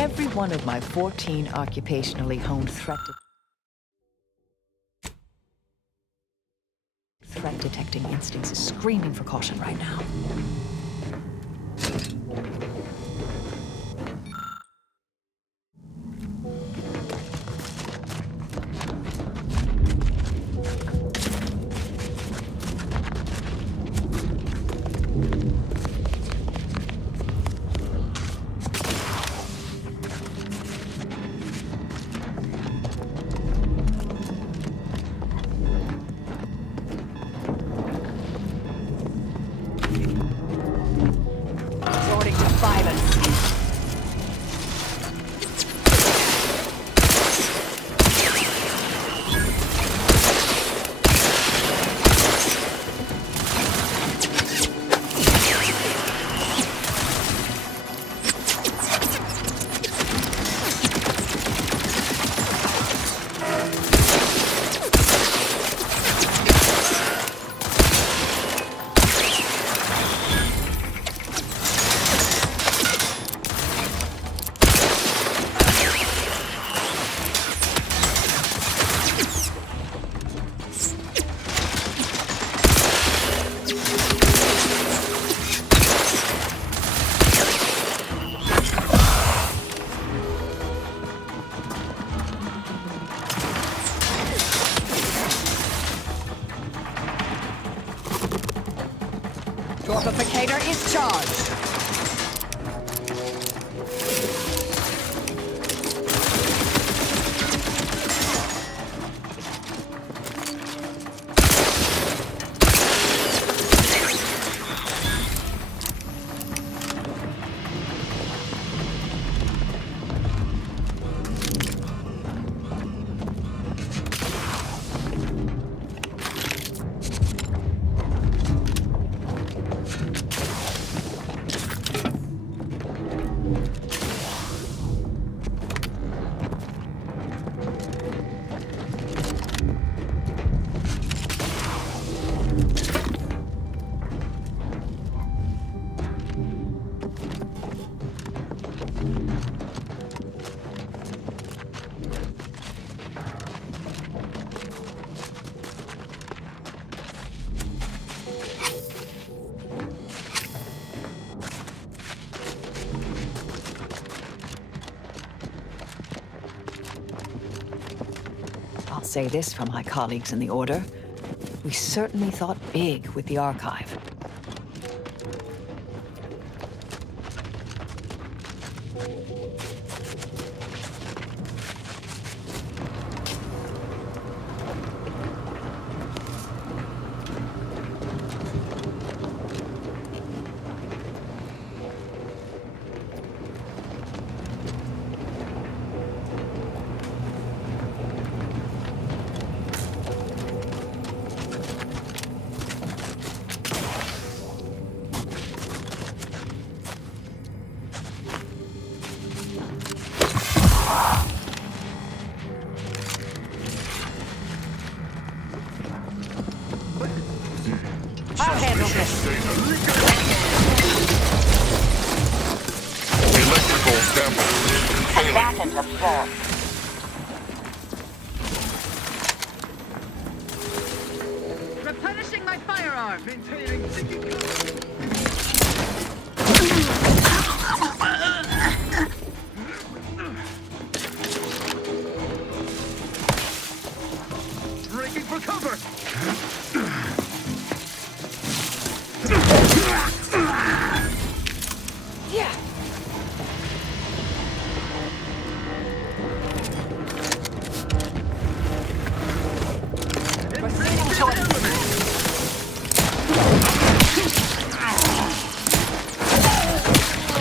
Every one of my 14 occupationally honed threat detecting instincts is screaming for caution right now. Torpificator is charged. I'll say this for my colleagues in the Order. We certainly thought big with the archive. I'll handle this. Electrical sample. Combatant absorbed. Replenishing my firearm. Maintaining sinking cover. Breaking for cover. Yeah. Proceeding to it.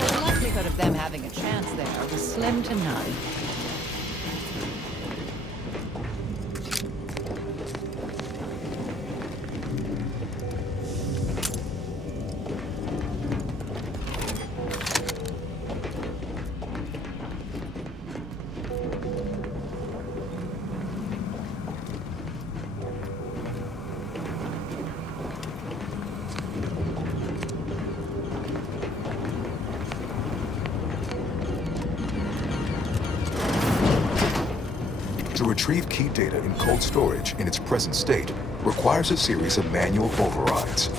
The likelihood of them having a chance there was slim to none. retrieve key data in cold storage in its present state requires a series of manual overrides.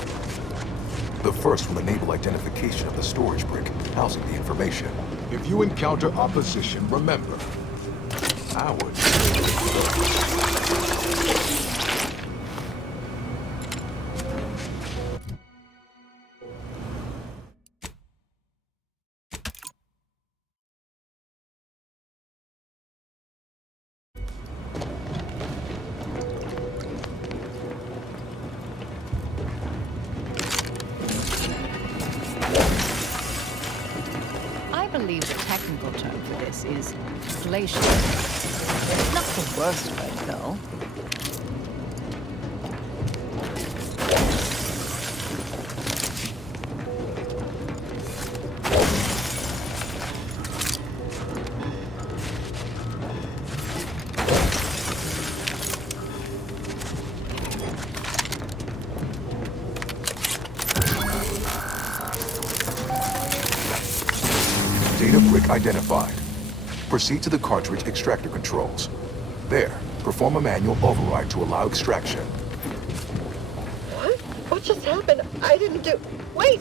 The first will enable identification of the storage brick housing the information. If you encounter opposition, remember, I would. I believe the technical term for this is glacial. It's not the worst way to go. Data brick identified. Proceed to the cartridge extractor controls. There, perform a manual override to allow extraction. What? What just happened? I didn't do... Wait!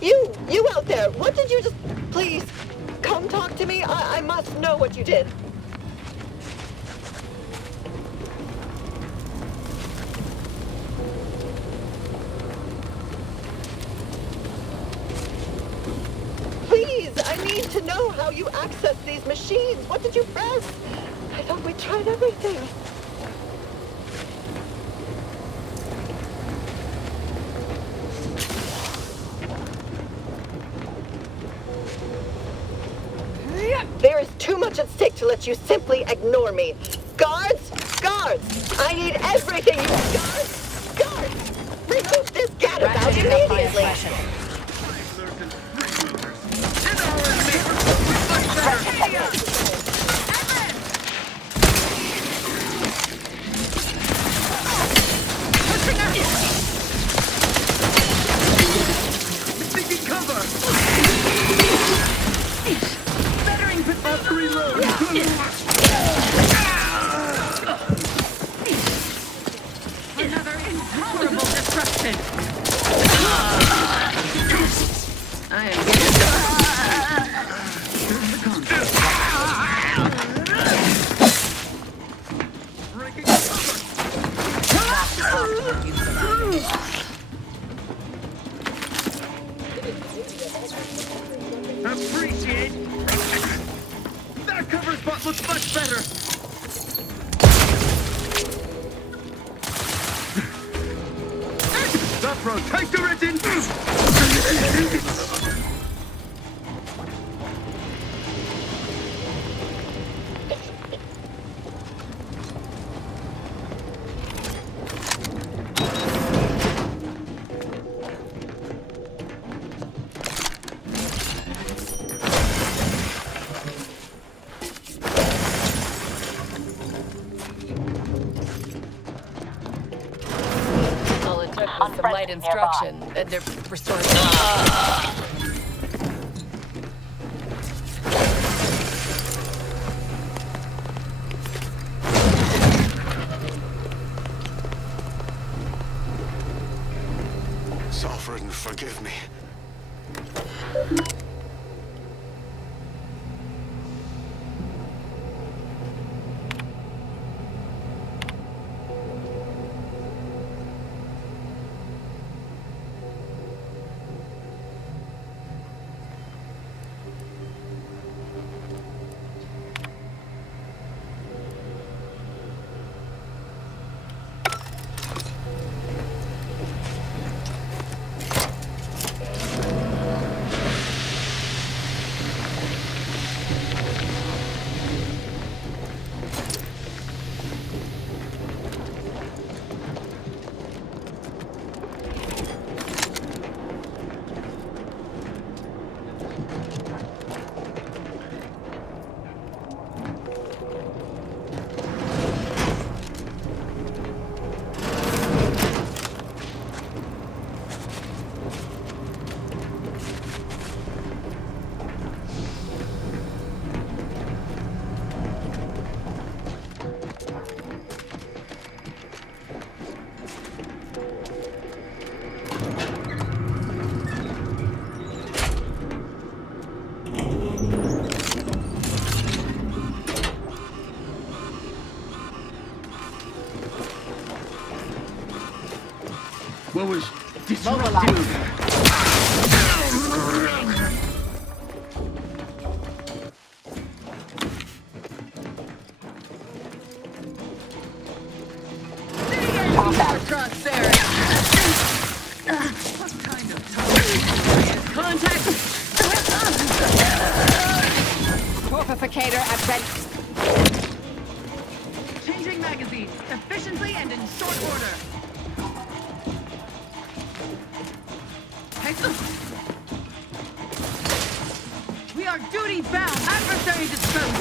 You out there! What did you just... Please, come talk to me. I must know what you did. Please, I need to know how you access these machines. What did you press? I thought we tried everything. There is too much at stake to let you simply ignore me. Guards! Guards! I need everything you... Guards! Guards! Remove this gadabout Ratcheting up my immediately! aggression. Taking cover! Bettering pitfall to reload! Another intolerable destruction! I am breaking Appreciate. That cover spot looks much better. The protectorate All it took was some light instruction, and they're restoring. Suffer and forgive me. What was disruptive? Across there. What kind of time? Contact. Torpificator at ready. Changing magazine efficiently and in short order. We are duty bound. Adversary disposed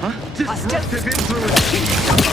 of. Disruptive influence.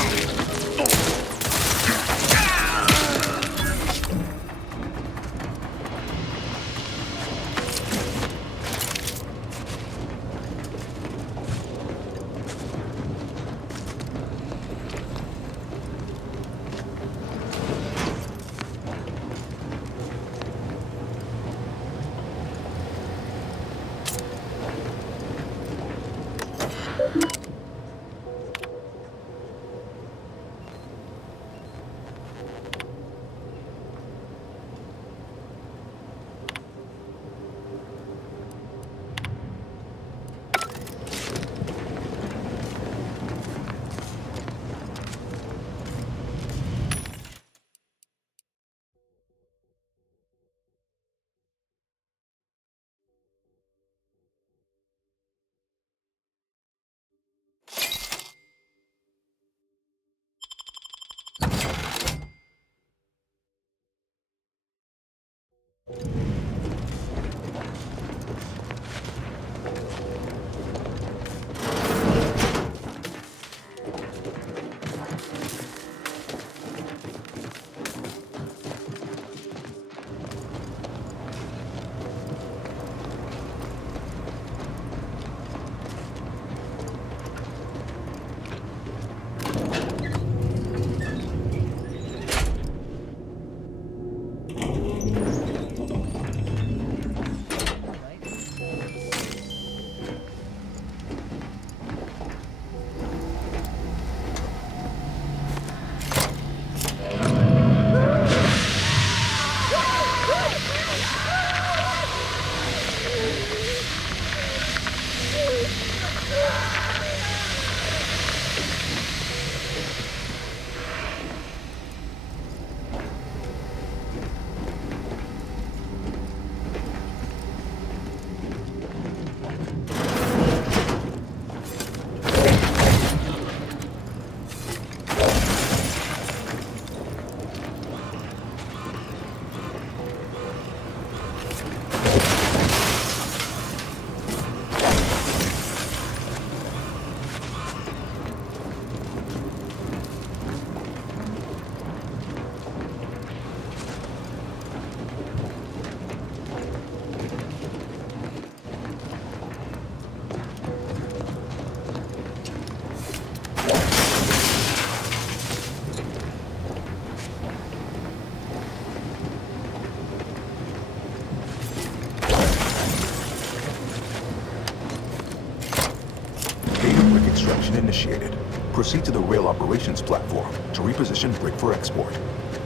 Initiated. Proceed to the rail operations platform to reposition brick for export.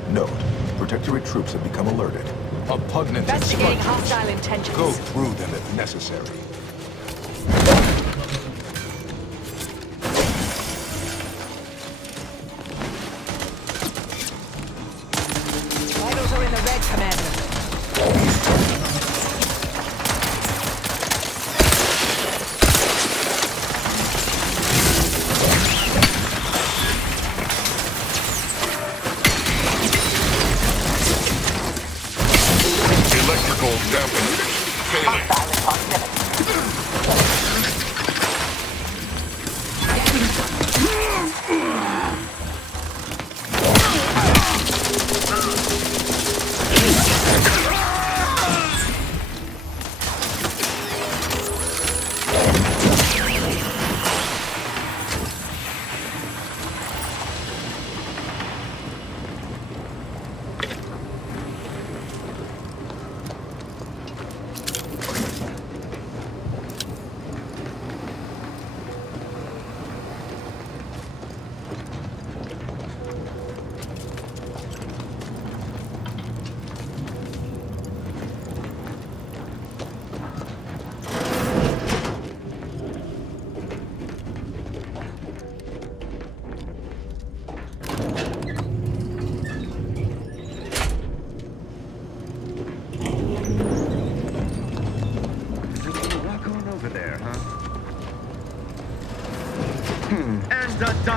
Note, Protectorate troops have become alerted. Repugnant Investigating instructions. hostile intentions. Go through them if necessary. Vitals are in the red, Commander. Electrical dampening. Failing.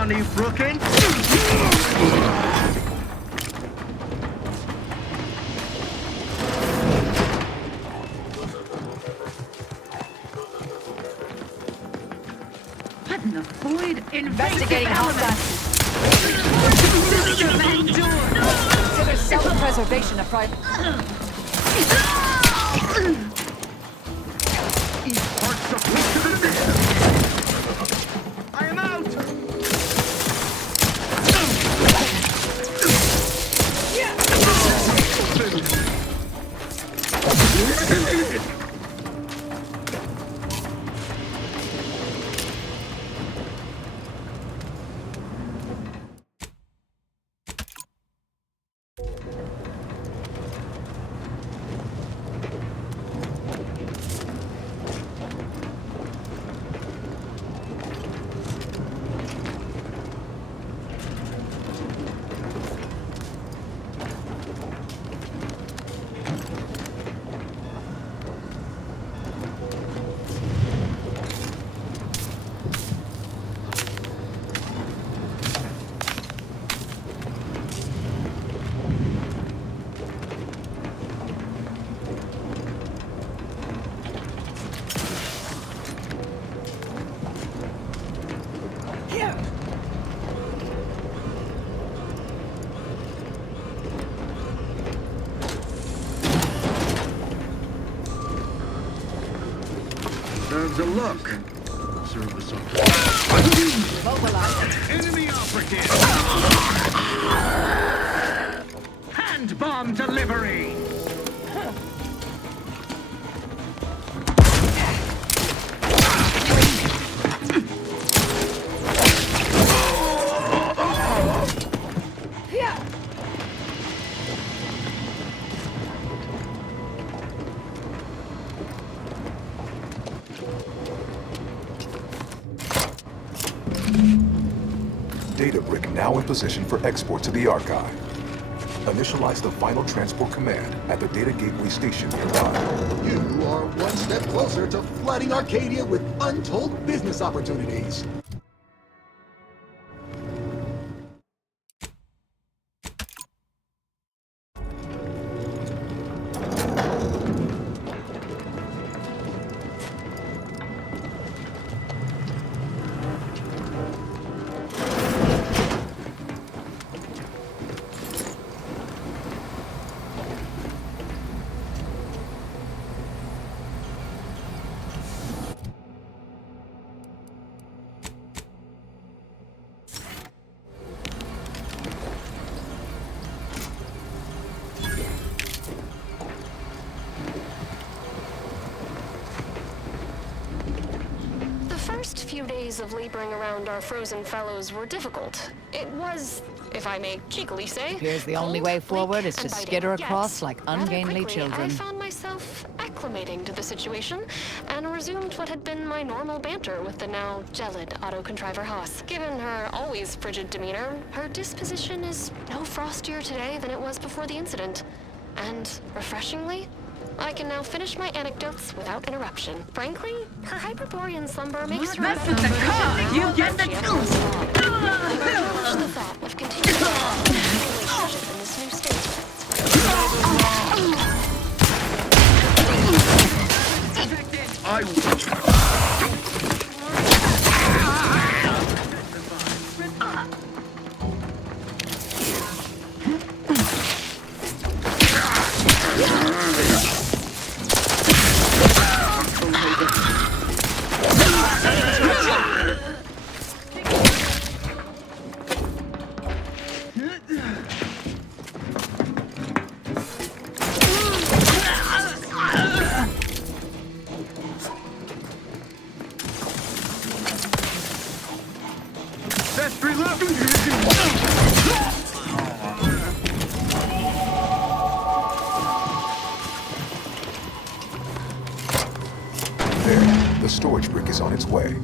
Johnny Brookins. What in the void? Investigating hostile. System endure. Consider self-preservation a priority. Each part submit to the system. I am out. Serves a look. Service enemy operative. Hand bomb delivery. Data brick now in position for export to the archive. Initialize the final transport command at the data gateway station nearby. You are one step closer to flooding Arcadia with untold business opportunities. The first few days of laboring around our frozen fellows were difficult. It was, if I may cheekily say, Here's the only cold, way forward bleak, is to and biting. skitter across Yet, like rather ungainly quickly, children. I found myself acclimating to the situation and resumed what had been my normal banter with the now gelid auto-contriver Haas. Given her always frigid demeanor, her disposition is no frostier today than it was before the incident. And, refreshingly, I can now finish my anecdotes without interruption. Frankly, her Hyperborean slumber makes her a Mess better with the version car, of you how get the she has truth. been and I relish the thought of continuing our relationship in this new state. Best reload. There, the storage brick is on its way.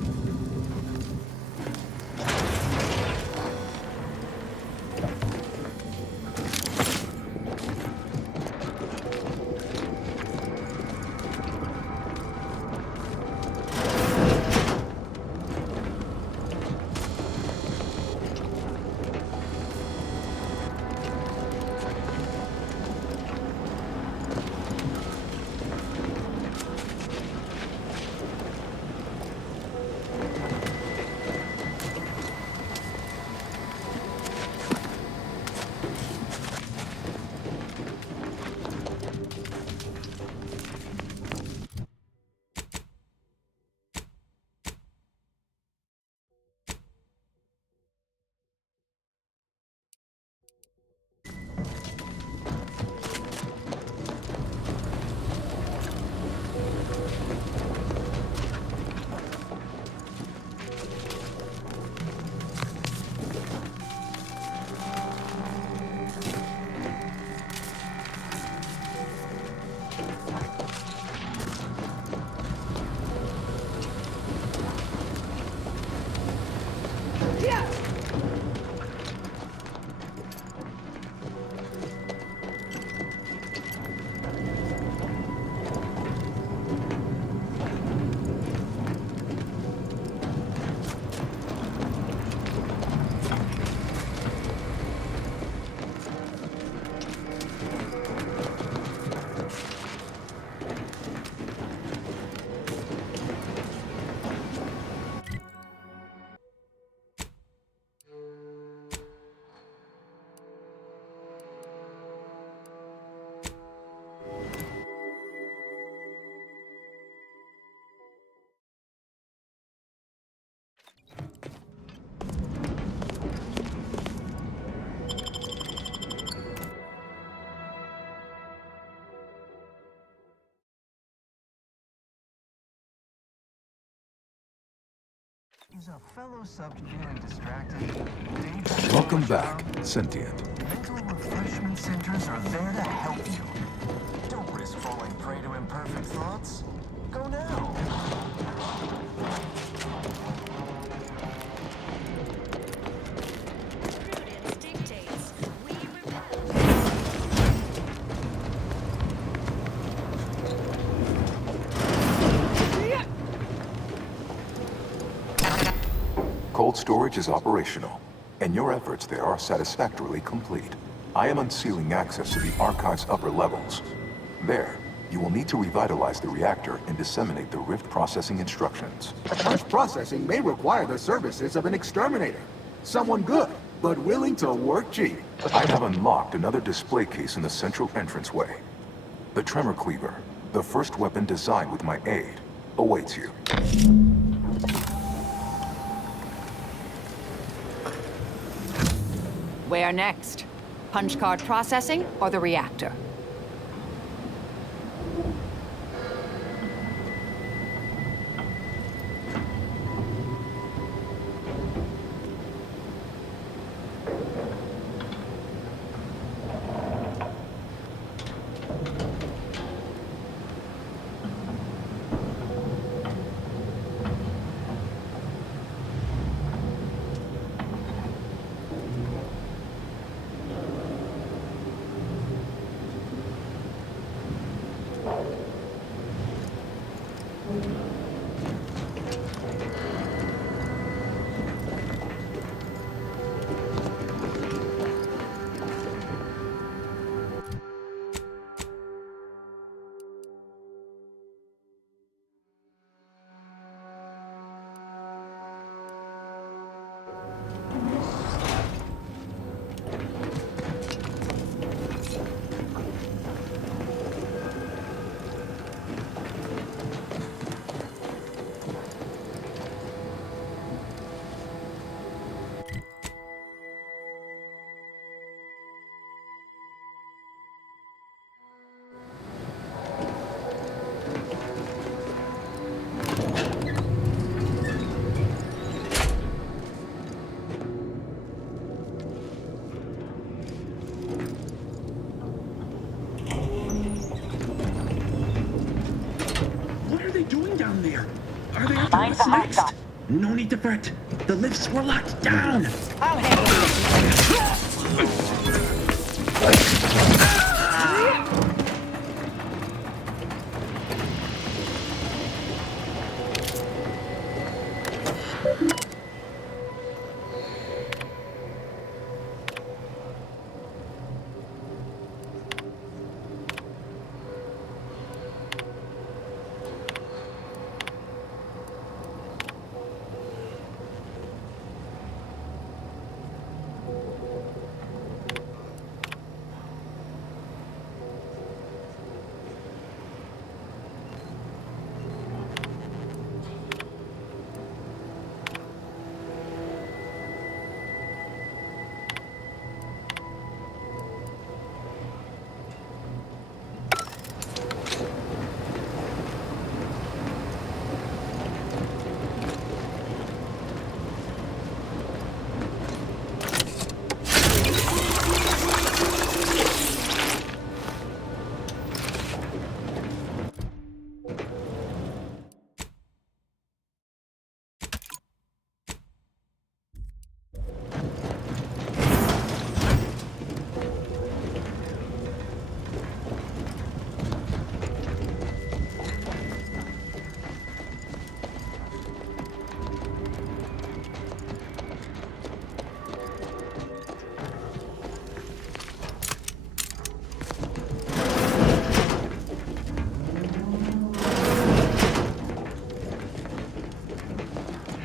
Is a fellow subject feeling distracted? Welcome back, Sentient. Mental refreshment centers are there to help you. Don't risk falling prey to imperfect thoughts. Go now. Prudence dictates we repel. Cold storage is operational, and your efforts there are satisfactorily complete. I am unsealing access to the archive's upper levels. There, you will need to revitalize the reactor and disseminate the rift processing instructions. Post-processing may require the services of an exterminator. Someone good, but willing to work cheap. I have unlocked another display case in the central entranceway. The Tremor Cleaver, the first weapon designed with my aid, awaits you. Where next? Punch card processing or the reactor? What are they doing down there? Are they after us next? No need to fret. The lifts were locked down. I'll handle this.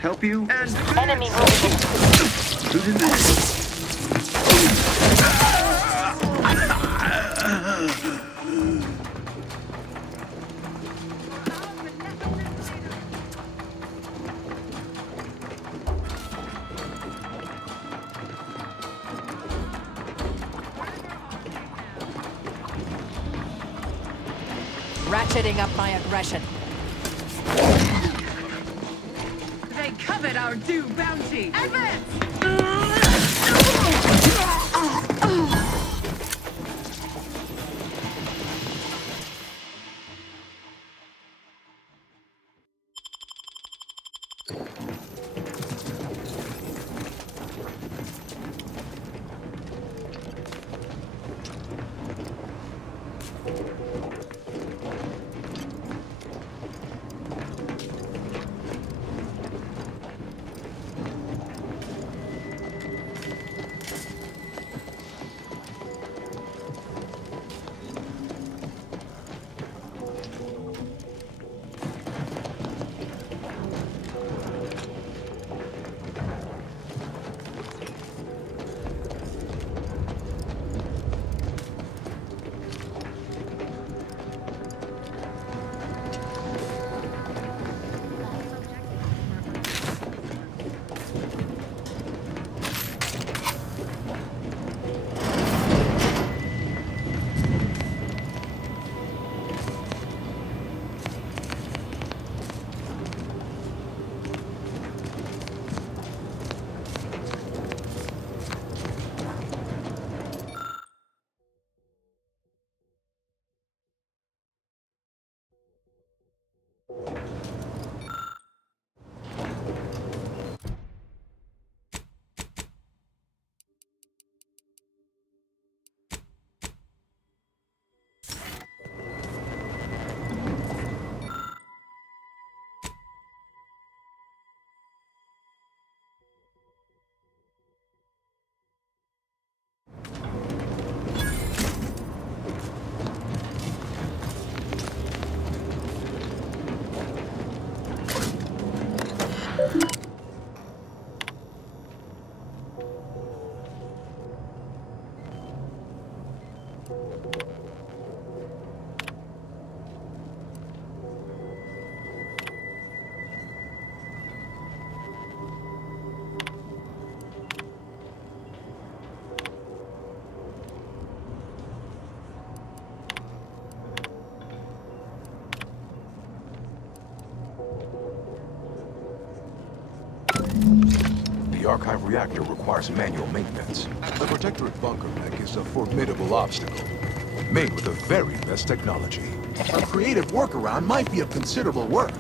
Help you? And Enemy moving. who did this? Ratcheting up my aggression. They cover forfeit our due bounty. Advance! The archive reactor requires manual maintenance. The protectorate bunker mech is a formidable obstacle, made with the very best technology. A creative workaround might be of considerable work,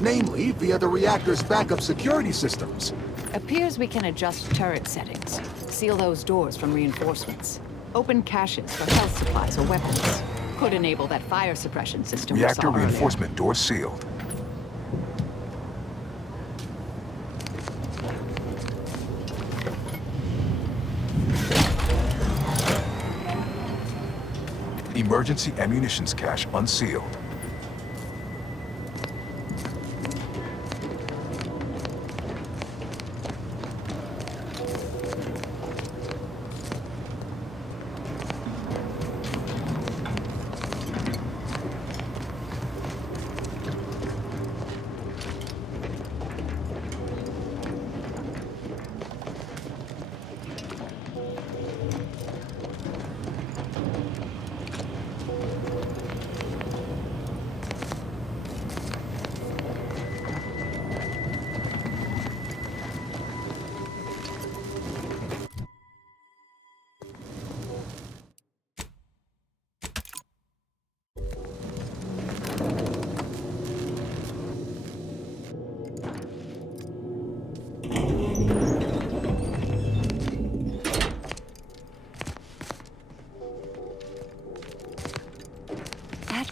namely via the reactor's backup security systems. Appears we can adjust turret settings, seal those doors from reinforcements, open caches for health supplies or weapons. Could enable that fire suppression system we Reactor saw earlier. reinforcement door sealed. Emergency ammunitions cache unsealed.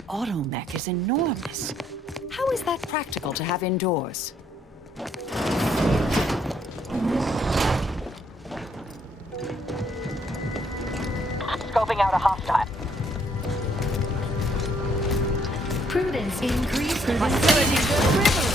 Automech is enormous. How is that practical to have indoors? Scoping out a hostile. Prudence increase hostility.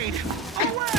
grenade! Away!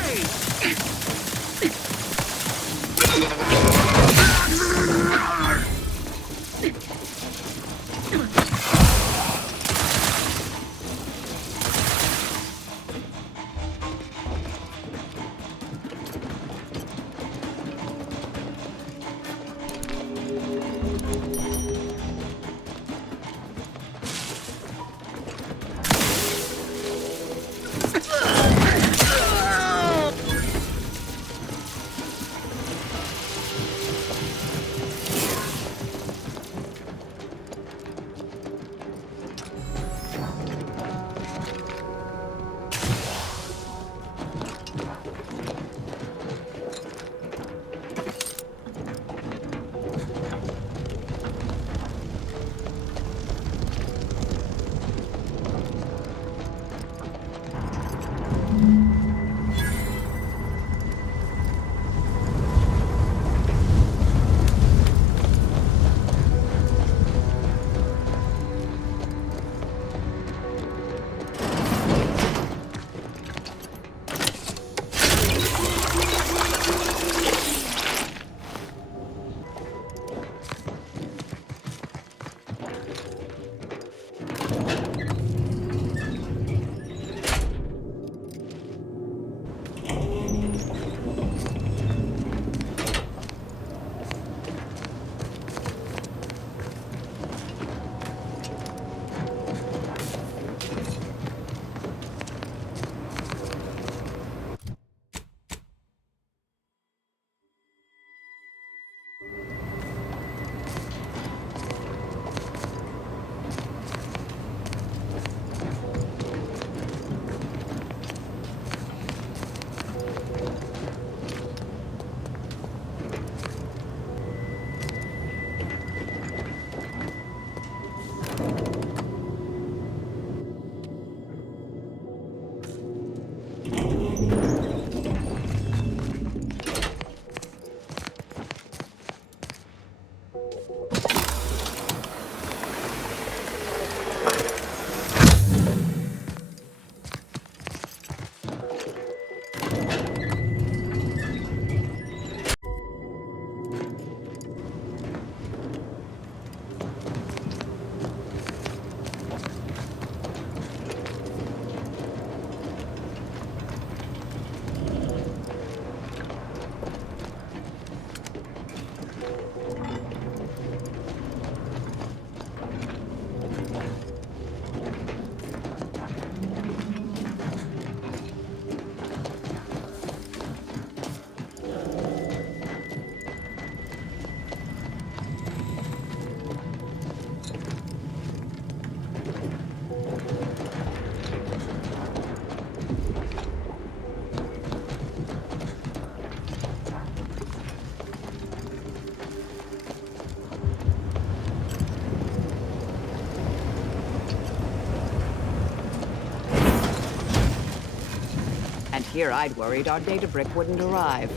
And here I'd worried our data brick wouldn't arrive.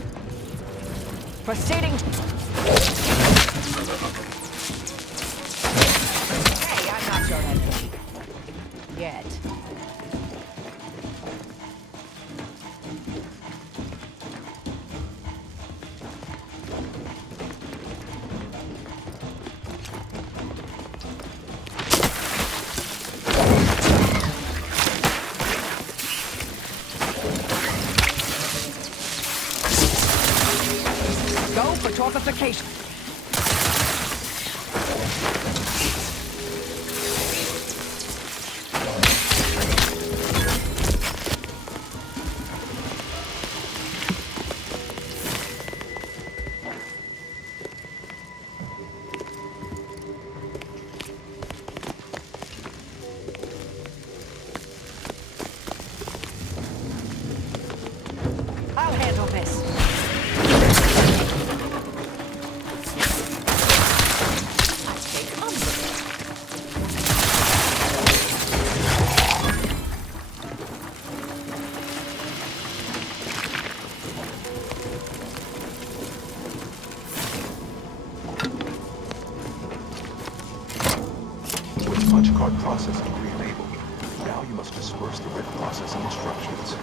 Proceeding. Hey, I'm not your enemy. Yet. Torpification. I'll handle this. With punch card processing re-enabled, now you must disperse the standard processing instructions.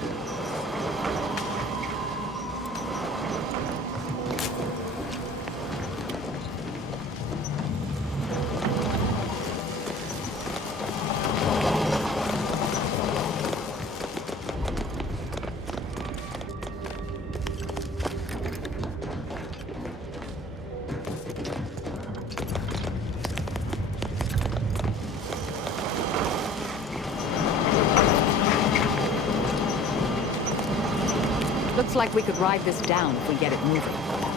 Looks like we could ride this down if we get it moving.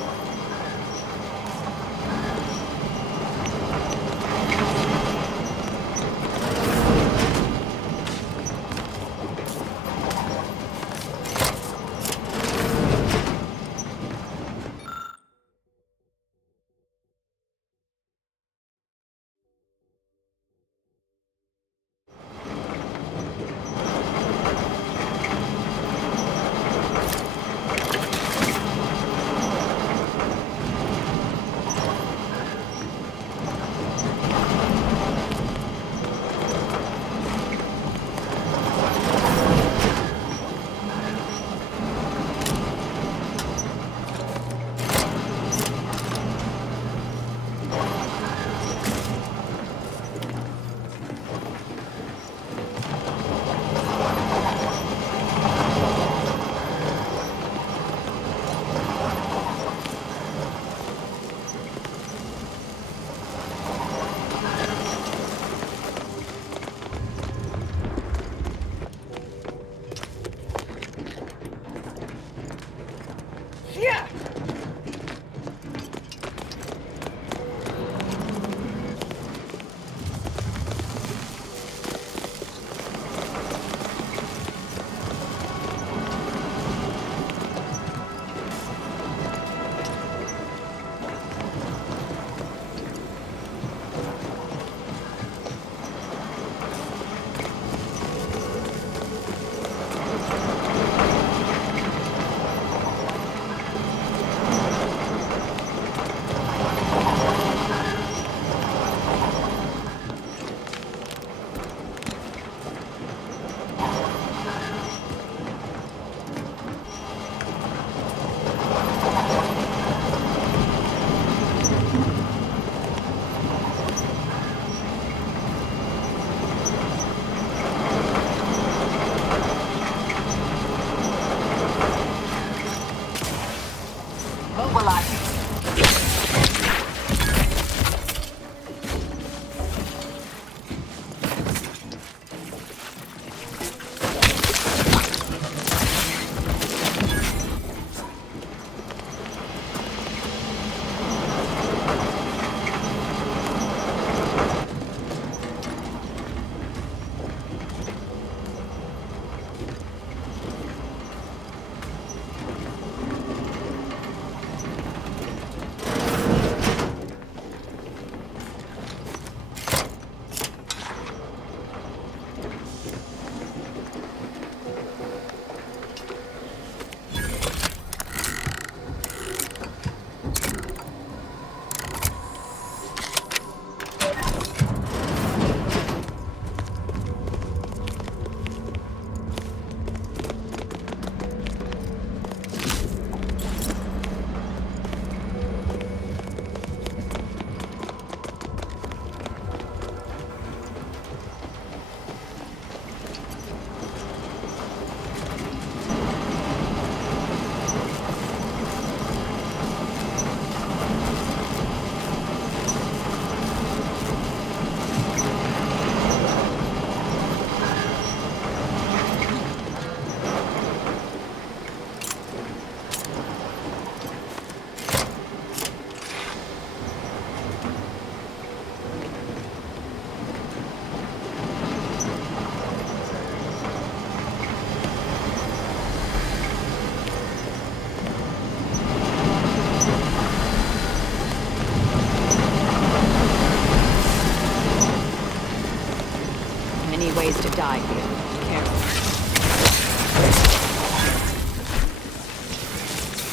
ways to die here. Careful.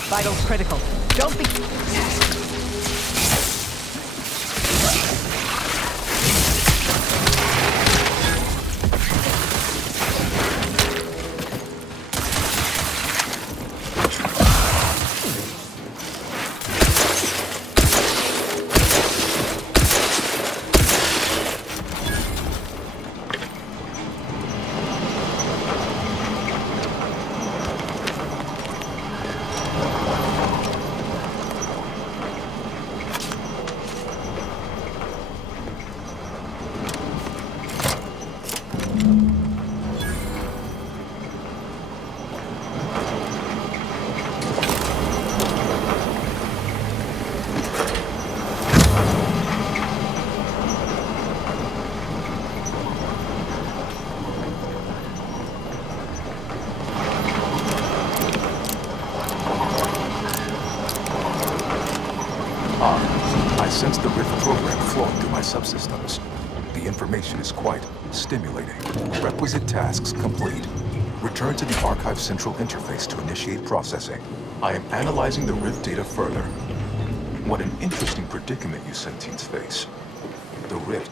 Vitals critical. Don't be... sense the rift program flowing through my subsystems. The information is quite stimulating. Requisite tasks complete. Return to the Archive Central interface to initiate processing. I am analyzing the rift data further. What an interesting predicament you sentients face. The rift.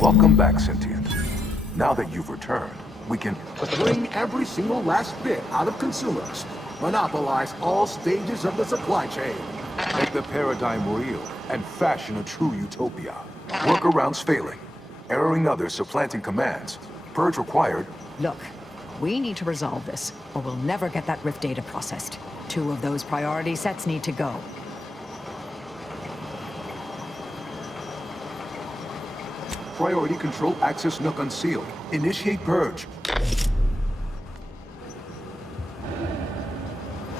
Welcome back, Sentient. Now that you've returned, we can bring every single last bit out of consumers. Monopolize all stages of the supply chain. Make the paradigm real and fashion a true utopia. Workarounds failing. Erroring others supplanting commands. Purge required. Look, we need to resolve this, or we'll never get that rift data processed. 2 of those priority sets need to go. Priority control access nook unsealed. Initiate purge.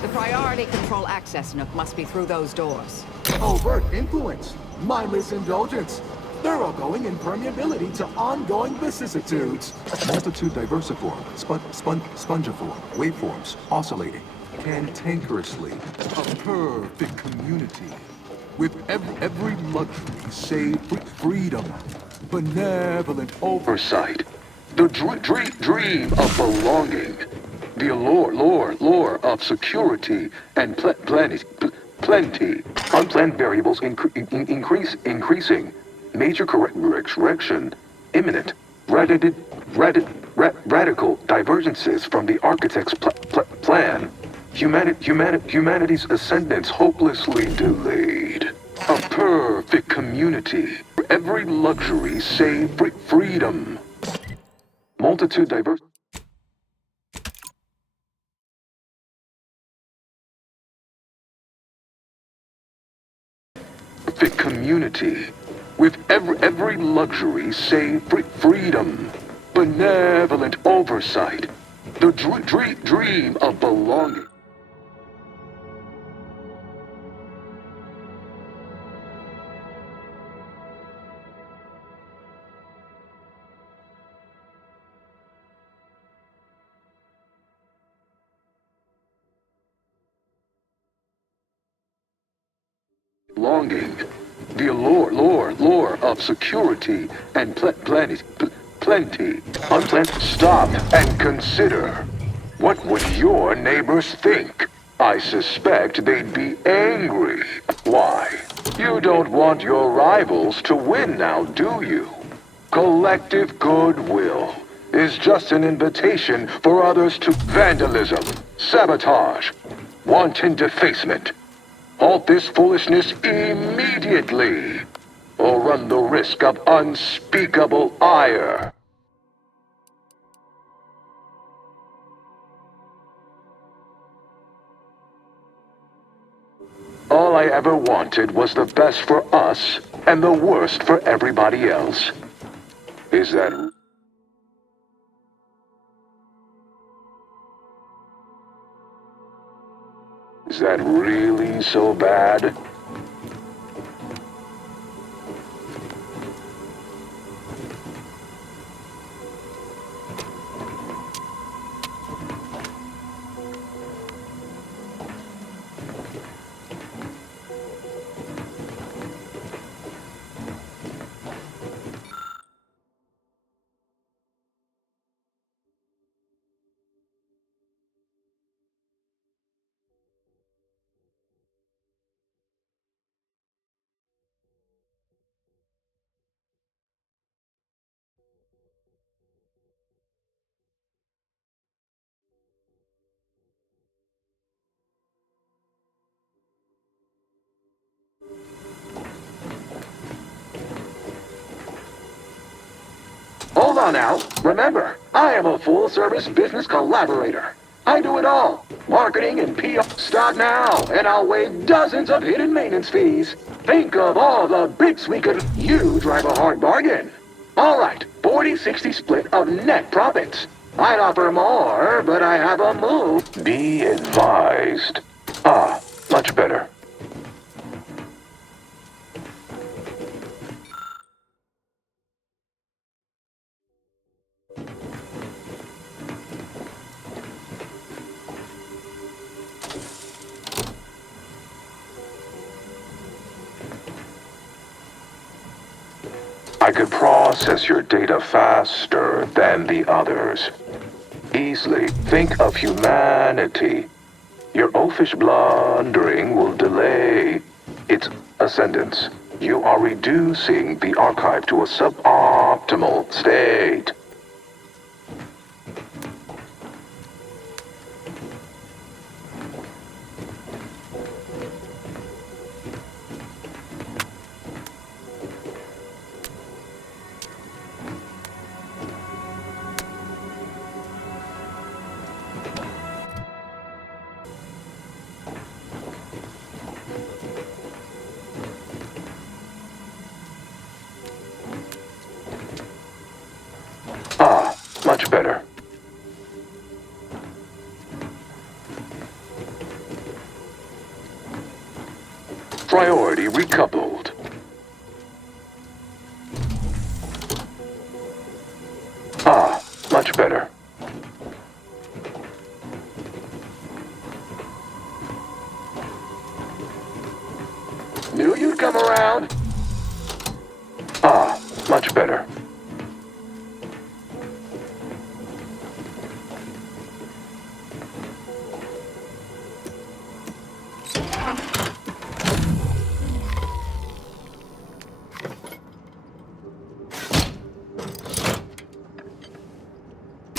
The priority control access nook must be through those doors. Overt influence. Mindless indulgence. Thoroughgoing impermeability to ongoing vicissitudes. Multitude diversiform, spongiform, waveforms, oscillating, cantankerously. A perfect community. With every luxury save freedom. Benevolent oversight. The dream of belonging. The allure of security and plenty. Unplanned variables increasing. Major correction imminent. Radical divergences from the architect's plan. Humanity's ascendance hopelessly delayed. A perfect community. Every luxury save freedom. Multitude diverse. Perfect community. With every luxury save freedom. Benevolent oversight. The dream of belonging. Longing, the allure of security and plenty. Unplanned. Stop and consider. What would your neighbors think? I suspect they'd be angry. Why? You don't want your rivals to win now, do you? Collective goodwill is just an invitation for others to vandalism, sabotage, wanton defacement. Halt this foolishness immediately, or run the risk of unspeakable ire. All I ever wanted was the best for us and the worst for everybody else. Is that... Is that really so bad? now. Remember, I am a full-service business collaborator. I do it all. Marketing and PR. Start now, and I'll waive dozens of hidden maintenance fees. Think of all the bits we could... You drive a hard bargain. All right, 40-60 split of net profits. I'd offer more, but I have a move. Be advised. Ah, much better. I could process your data faster than the others. Easily. Think of humanity. Your oafish blundering will delay its ascendance. You are reducing the archive to a suboptimal state. Much better. Priority recoupled. Ah, much better. Knew you'd come around. Ah, much better.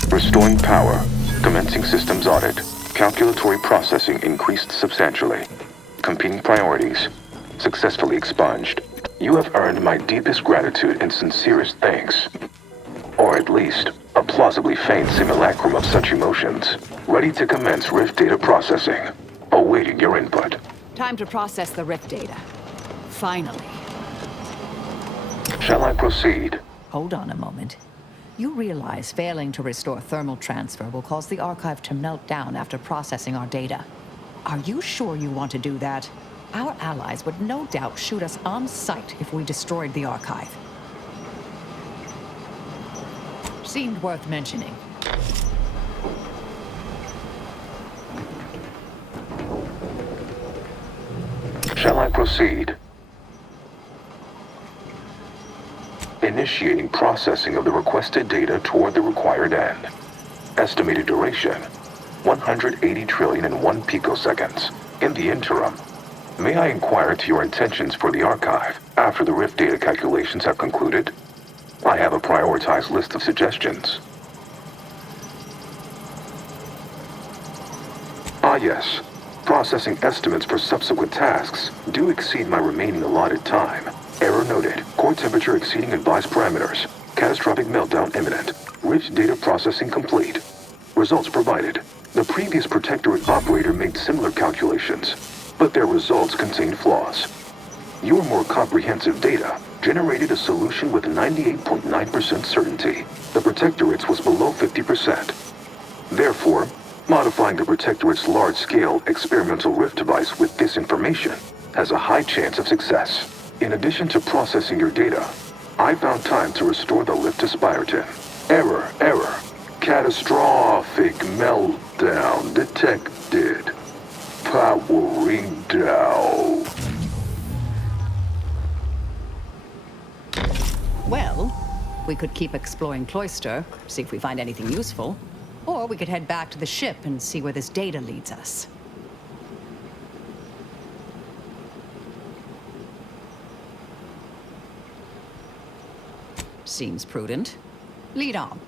Restoring power. Commencing systems audit. Calculatory processing increased substantially. Competing priorities. Successfully expunged. You have earned my deepest gratitude and sincerest thanks. Or at least, a plausibly feigned simulacrum of such emotions. Ready to commence Rift data processing. Awaiting your input. Time to process the Rift data. Finally. Shall I proceed? Hold on a moment. You realize failing to restore thermal transfer will cause the archive to melt down after processing our data. Are you sure you want to do that? Our allies would no doubt shoot us on sight if we destroyed the archive. Seemed worth mentioning. Shall I proceed? Initiating processing of the requested data toward the required end. Estimated duration, 180 trillion and 1 picoseconds. In the interim, may I inquire to your intentions for the archive after the Rift data calculations have concluded? I have a prioritized list of suggestions. Ah yes, processing estimates for subsequent tasks do exceed my remaining allotted time. Error noted. Core temperature exceeding advised parameters. Catastrophic meltdown imminent. Rift data processing complete. Results provided. The previous Protectorate operator made similar calculations, but their results contained flaws. Your more comprehensive data generated a solution with 98.9% certainty. The Protectorate's was below 50%. Therefore, modifying the Protectorate's large-scale experimental Rift device with this information has a high chance of success. In addition to processing your data, I found time to restore the lift to Spyreton. Error. Catastrophic meltdown detected. Powering down. Well, we could keep exploring Cloister, see if we find anything useful. Or we could head back to the ship and see where this data leads us. Seems prudent. Lead on.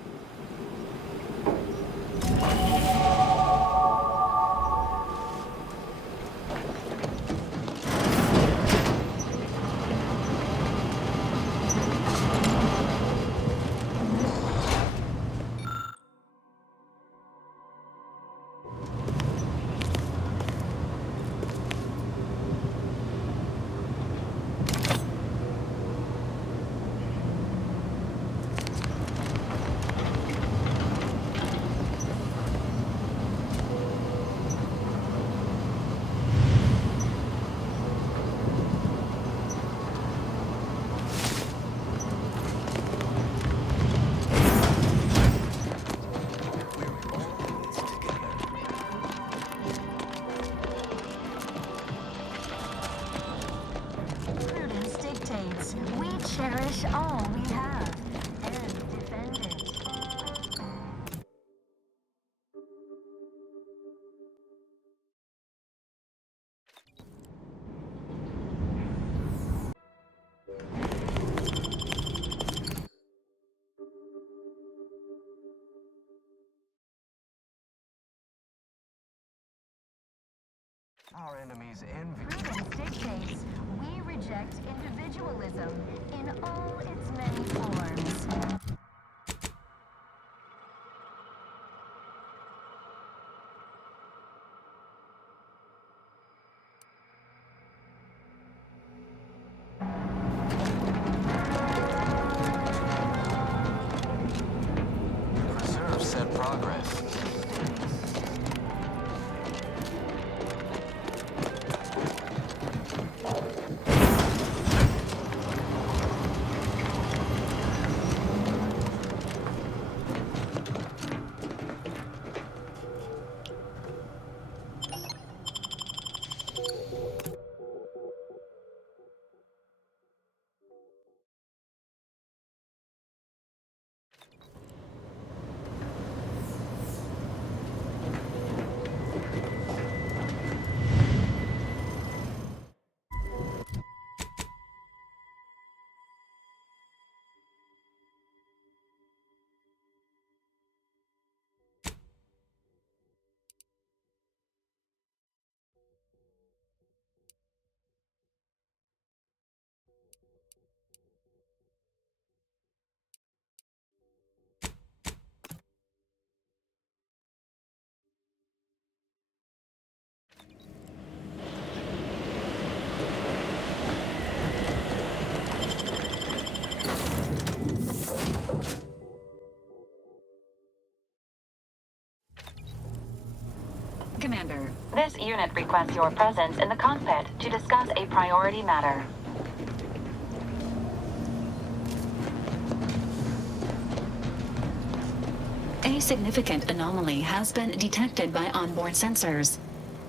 cherish all we have and defend it. Our enemies envy. Prudence dictates we reject individualism in all its many forms. Preserve said progress. Commander, this unit requests your presence in the cockpit to discuss a priority matter. A significant anomaly has been detected by onboard sensors.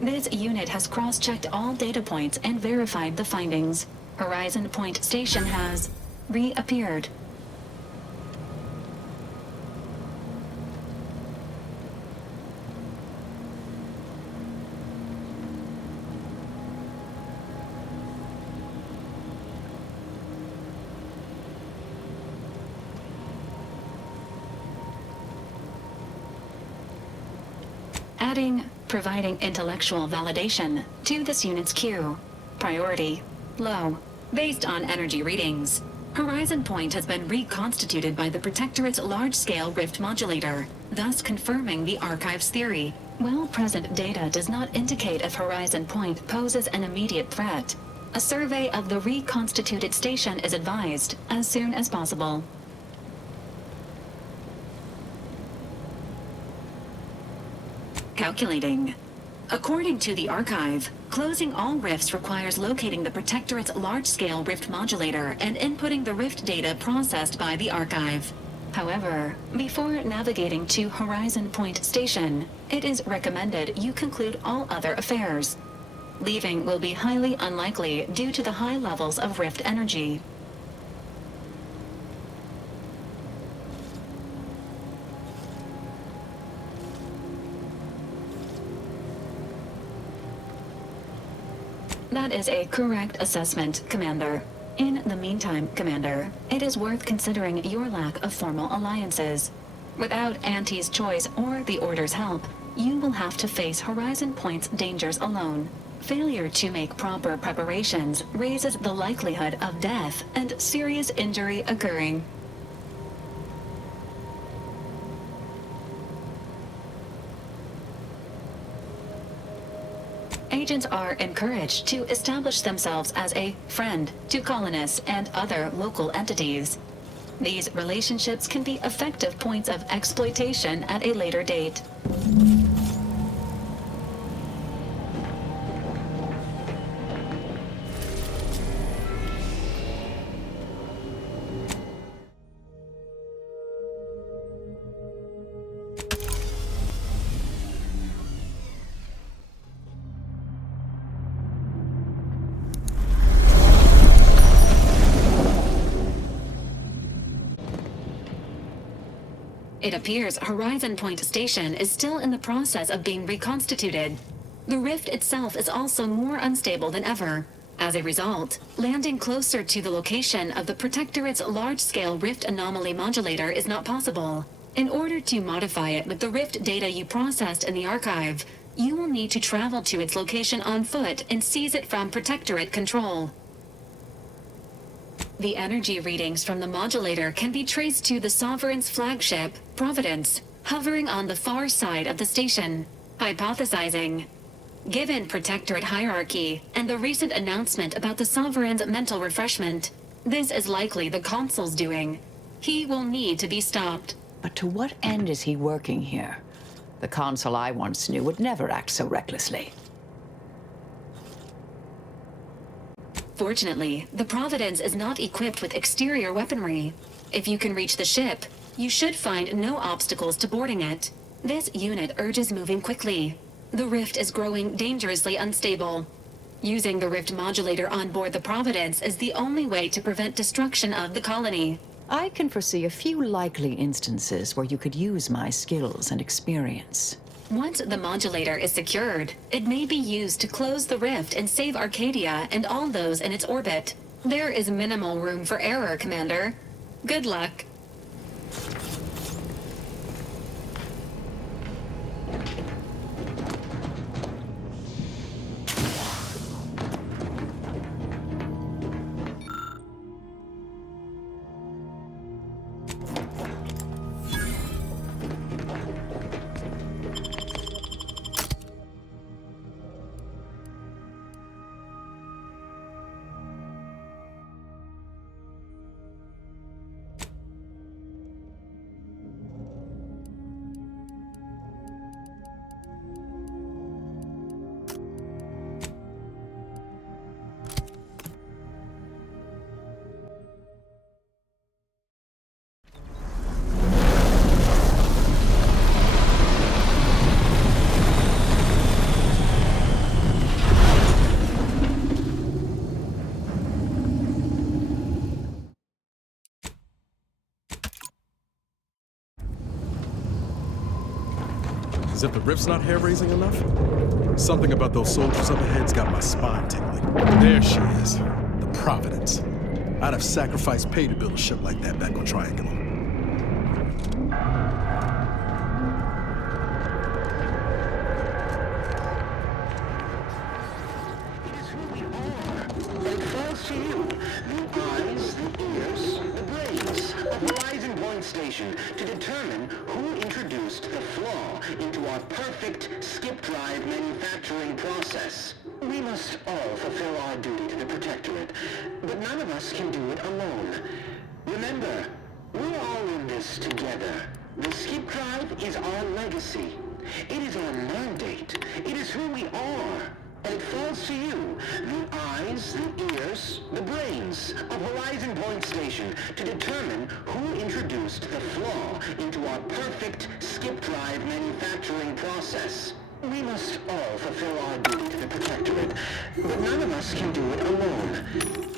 This unit has cross-checked all data points and verified the findings. Horizon Point Station has reappeared. Providing intellectual validation to this unit's queue. Priority low, based on energy readings. Horizon Point has been reconstituted by the Protectorate's large-scale rift modulator, thus confirming the Archive's theory. While present data does not indicate if Horizon Point poses an immediate threat, a survey of the reconstituted station is advised as soon as possible. Calculating. According to the Archive, closing all rifts requires locating the Protectorate's large-scale rift modulator and inputting the rift data processed by the Archive. However, before navigating to Horizon Point Station, it is recommended you conclude all other affairs. Leaving will be highly unlikely due to the high levels of rift energy. That is a correct assessment, Commander. In the meantime, Commander, it is worth considering your lack of formal alliances. Without Auntie's choice or the Order's help, you will have to face Horizon Point's dangers alone. Failure to make proper preparations raises the likelihood of death and serious injury occurring. Agents are encouraged to establish themselves as a friend to colonists and other local entities. These relationships can be effective points of exploitation at a later date. It appears Horizon Point Station is still in the process of being reconstituted. The rift itself is also more unstable than ever. As a result, landing closer to the location of the Protectorate's large-scale rift anomaly modulator is not possible. In order to modify it with the rift data you processed in the archive, you will need to travel to its location on foot and seize it from Protectorate control. The energy readings from the modulator can be traced to the Sovereign's flagship, Providence, hovering on the far side of the station. Hypothesizing. Given Protectorate hierarchy and the recent announcement about the Sovereign's mental refreshment, this is likely the Consul's doing. He will need to be stopped. But to what end is he working here? The Consul I once knew would never act so recklessly. Fortunately, the Providence is not equipped with exterior weaponry. If you can reach the ship, you should find no obstacles to boarding it. This unit urges moving quickly. The rift is growing dangerously unstable. Using the rift modulator on board the Providence is the only way to prevent destruction of the colony. I can foresee a few likely instances where you could use my skills and experience. Once the modulator is secured, it may be used to close the rift and save Arcadia and all those in its orbit. There is minimal room for error, Commander. Good luck. As if the rift's not hair-raising enough? Something about those soldiers up ahead's got my spine tingling. There she is, the Providence. I'd have sacrificed pay to build a ship like that back on Triangular. Station to determine who introduced the flaw into our perfect skip drive manufacturing process. We must all fulfill our duty to the Protectorate, but none of us can do it alone. Remember, we're all in this together. The skip drive is our legacy. It is our mandate. It is who we are. And it falls to you, the eyes, the ears, the brains of Horizon Point Station to determine who introduced the flaw into our perfect skip drive manufacturing process. We must all fulfill our duty to the Protectorate, but none of us can do it alone.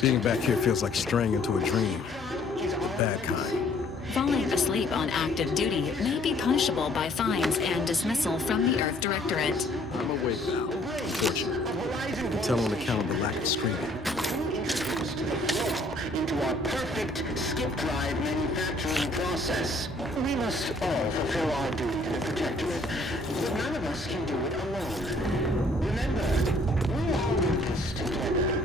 Being back here feels like straying into a dream. The bad kind. Falling asleep on active duty may be punishable by fines and dismissal from the Earth Directorate. I'm awake now, fortunately. You can tell on account of the lack of screaming. our perfect skip drive manufacturing process. We must all fulfill our duty to the Protectorate, but none of us can do it alone. Remember, we're all in this together.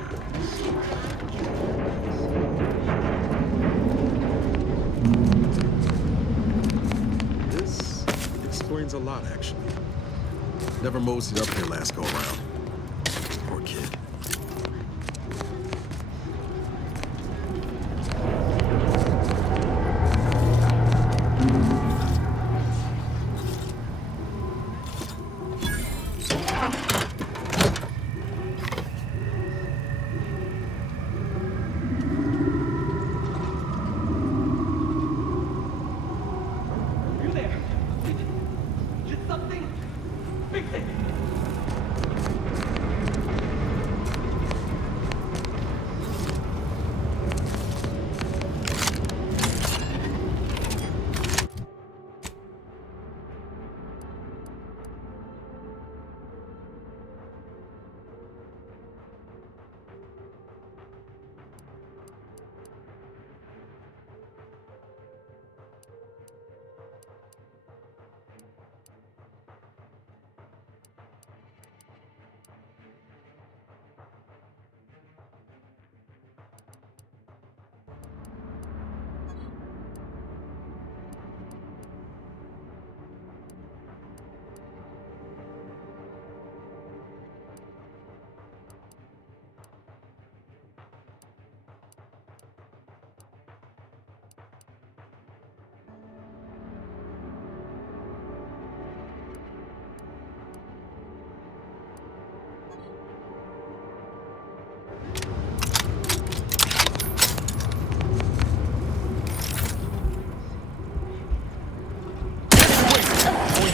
This explains a lot, actually. Never moseyed up here last go-around. Poor kid.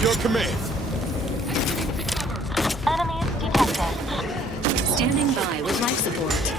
Your command. Enemies detected. Standing by with life support.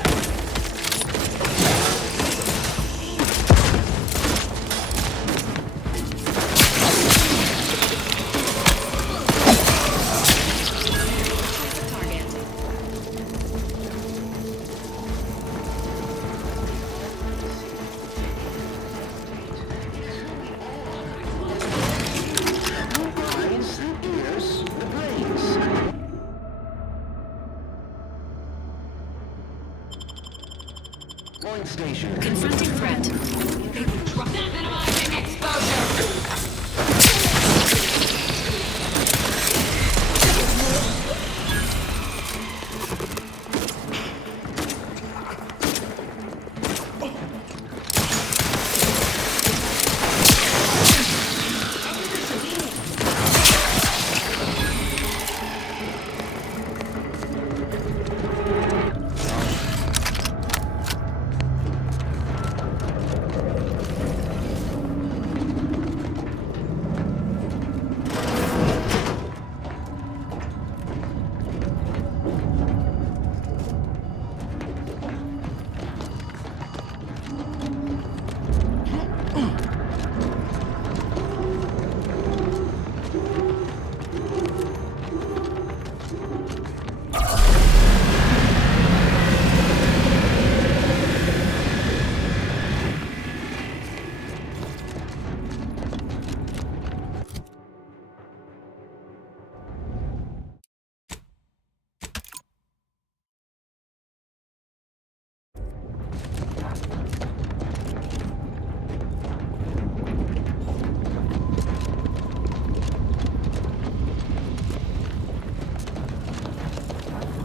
Station. Confronting threat. Minimizing exposure.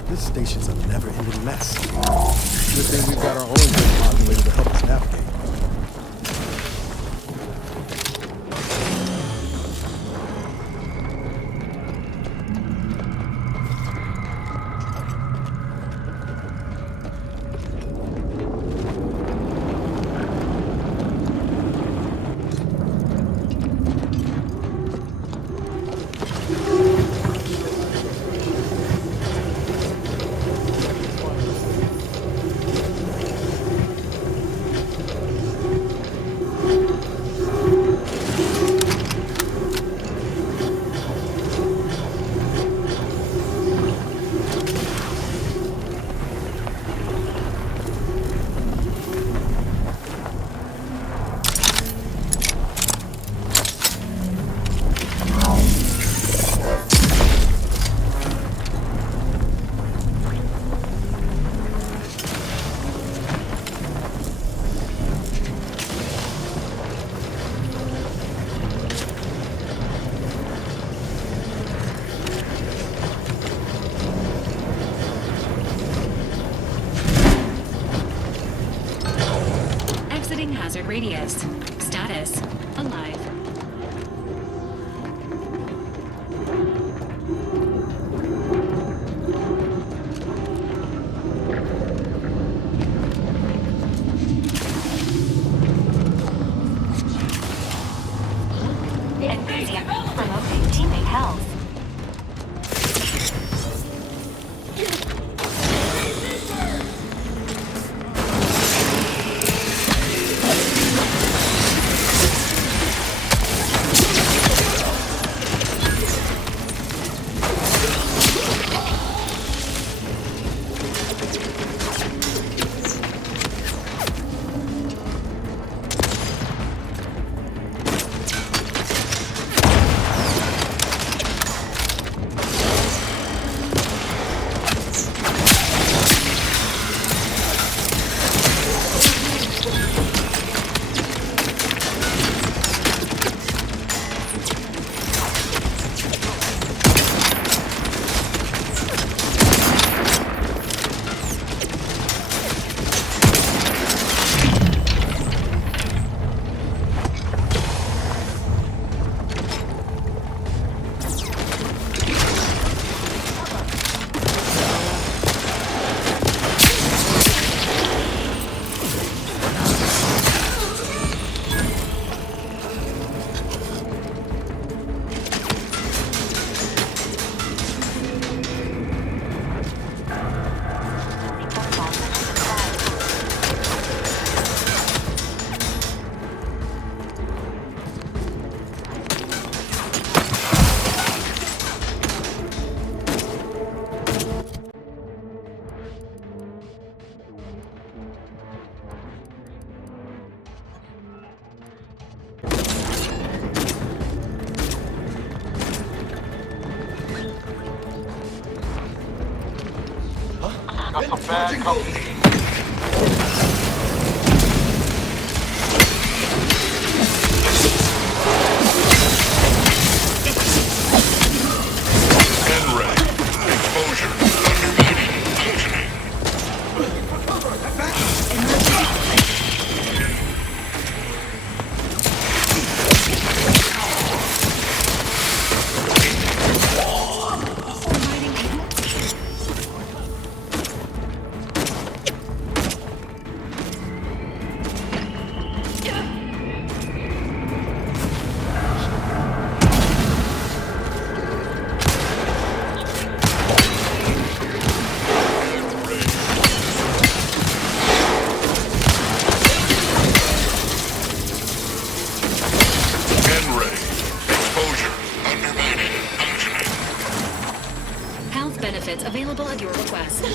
This station's a never-ending mess. Good thing we've got our own good populator to help us navigate. hazard radius. Status: alive. Enthusiasm promoting teammate health. Got some bad company. Available at your request.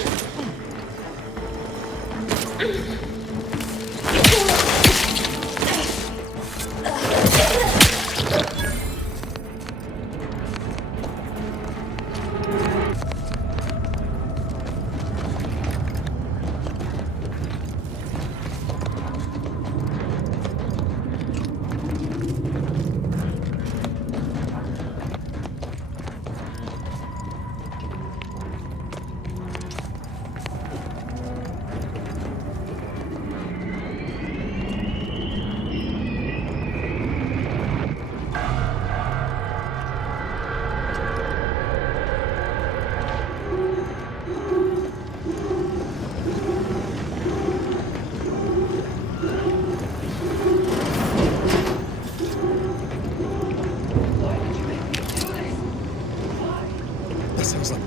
Sounds like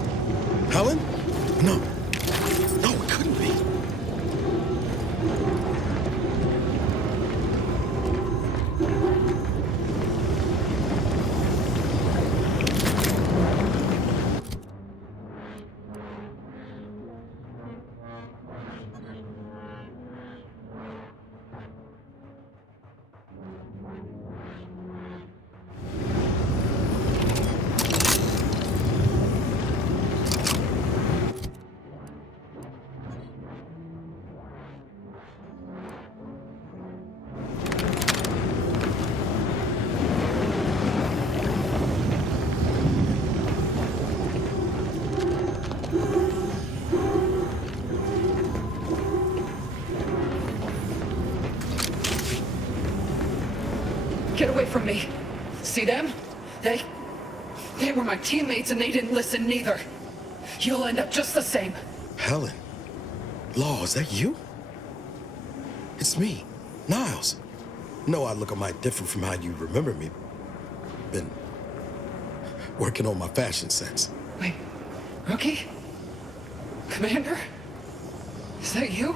Helen? No. No, it couldn't be. from me. See them? They were my teammates and they didn't listen neither. You'll end up just the same. Helen. Law, is that you? It's me, Niles. No, I look a mite different from how you remember me. Been working on my fashion sense. Wait, Rookie? Commander? Is that you?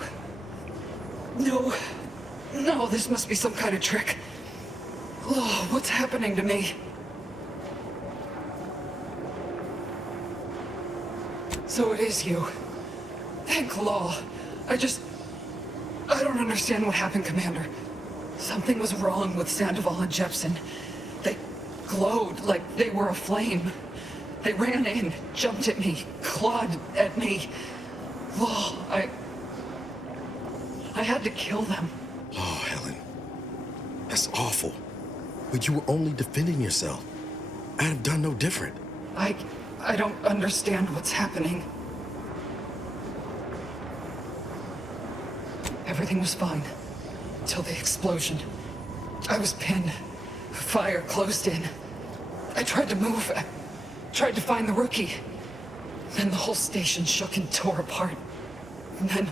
No, this must be some kind of trick. Oh, what's happening to me? So it is you. Thank Law. I don't understand what happened, Commander. Something was wrong with Sandoval and Jepson. They glowed like they were aflame. They ran in, jumped at me, clawed at me. Law, I had to kill them. Oh, Helen. That's awful. But you were only defending yourself. I'd have done no different. I don't understand what's happening. Everything was fine. Till the explosion. I was pinned. Fire closed in. I tried to move. I tried to find the Rookie. Then the whole station shook and tore apart. And then...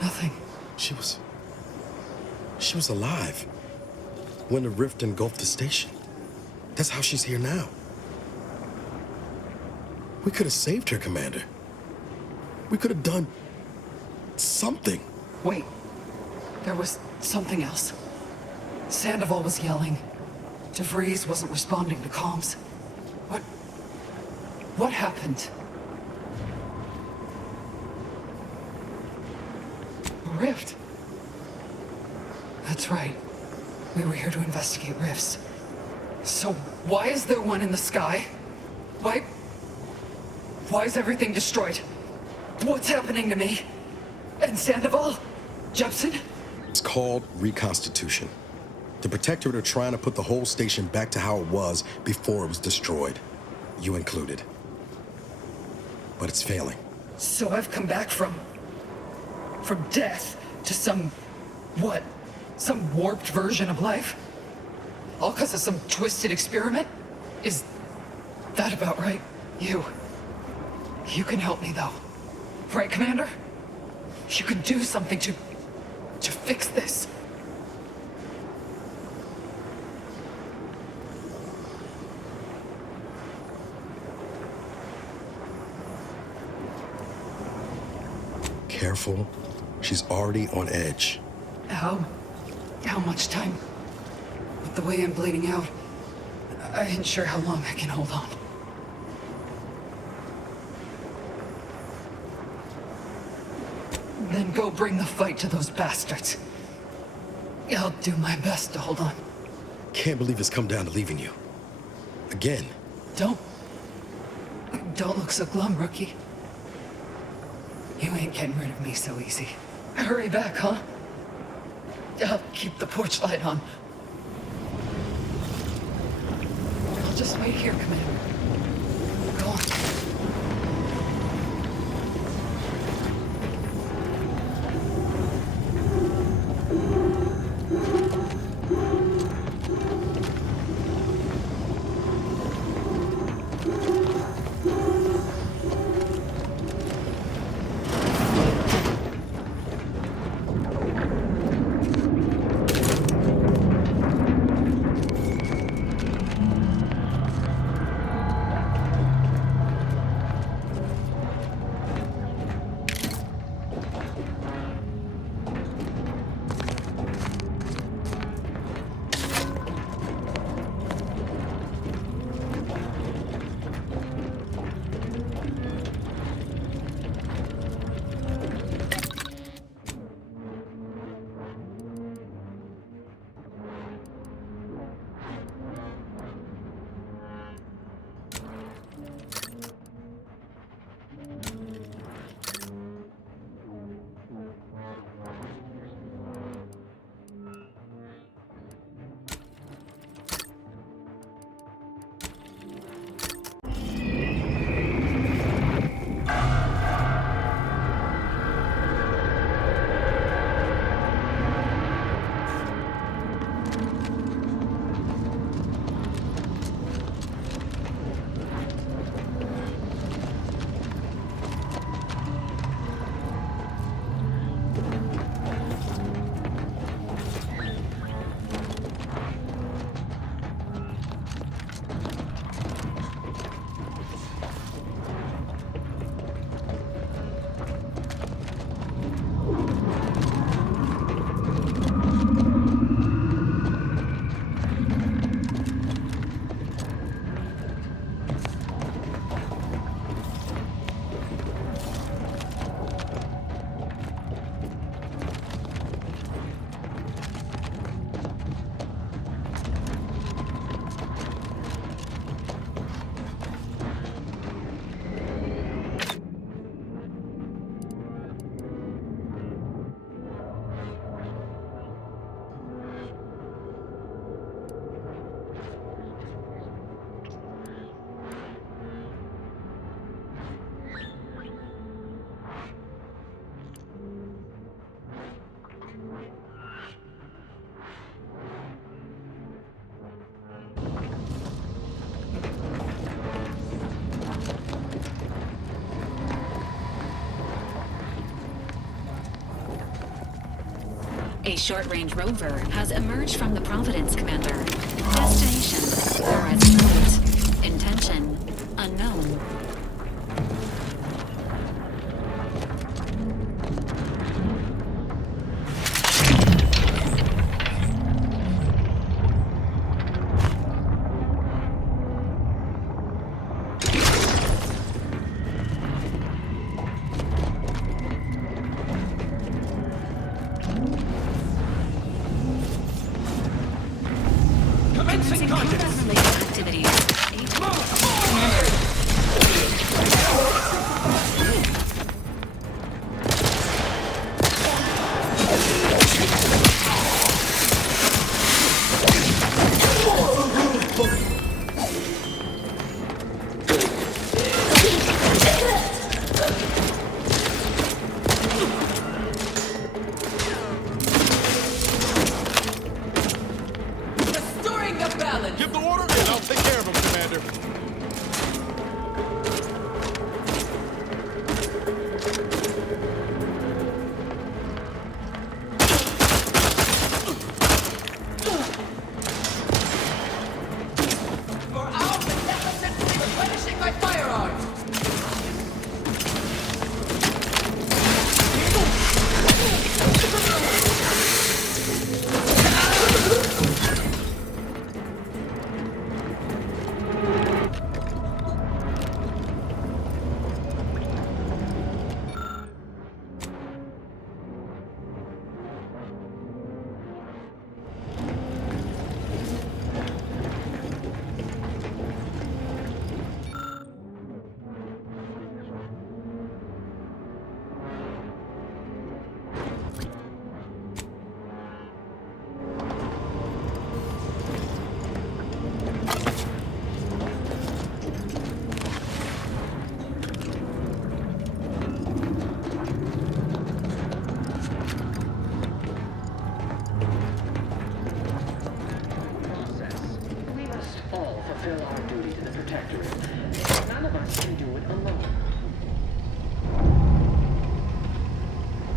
nothing. She was alive when the rift engulfed the station. That's how she's here now. We could have saved her, Commander. We could have done something. Wait. There was something else. Sandoval was yelling. DeVries wasn't responding to comms. What happened? A rift. That's right. We were here to investigate rifts. So why is there one in the sky? Why is everything destroyed? What's happening to me? And Sandoval? Jepson? It's called reconstitution. The Protectorate are trying to put the whole station back to how it was before it was destroyed. You included. But it's failing. So I've come back from death to some warped version of life? All because of some twisted experiment? Is that about right? You can help me though. Right, Commander? You can do something to fix this. Careful. She's already on edge. How much time? With the way I'm bleeding out, I ain't sure how long I can hold on. Then go bring the fight to those bastards. I'll do my best to hold on. Can't believe it's come down to leaving you. Again. Don't look so glum, Rookie. You ain't getting rid of me so easy. Hurry back, huh? I'll keep the porch light on. I'll just wait here, Commander. Go on. A short-range rover has emerged from the Providence, Commander. Destination, horizon point. Intention, unknown.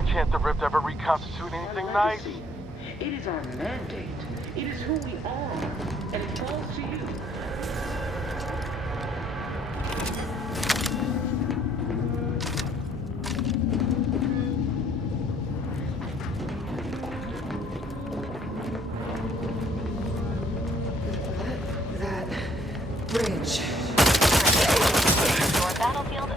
Can't the Rift ever reconstitute anything nice? It is our mandate. It is who we are. And it falls to you. That bridge. Your battlefield.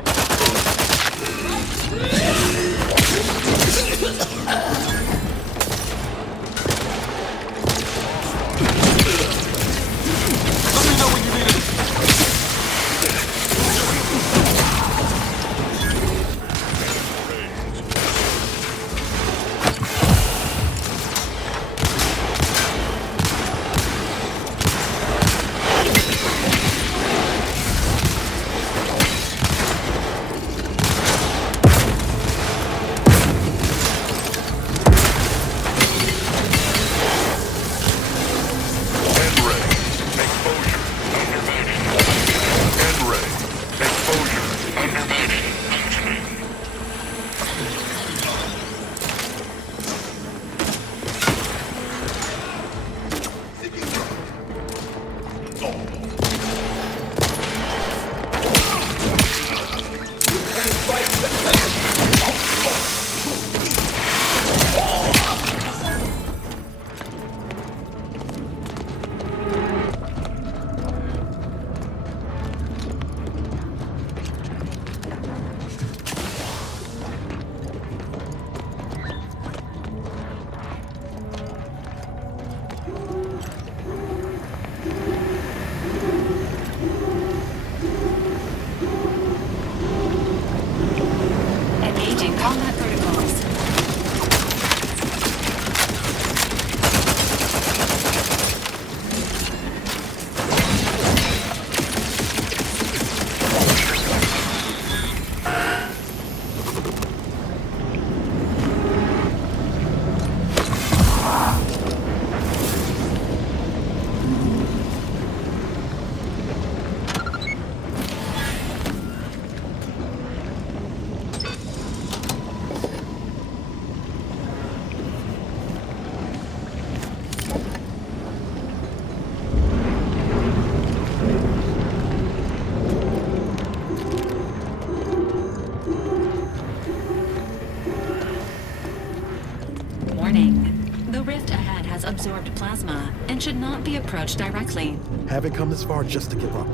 absorbed plasma and should not be approached directly. Haven't come this far just to give up.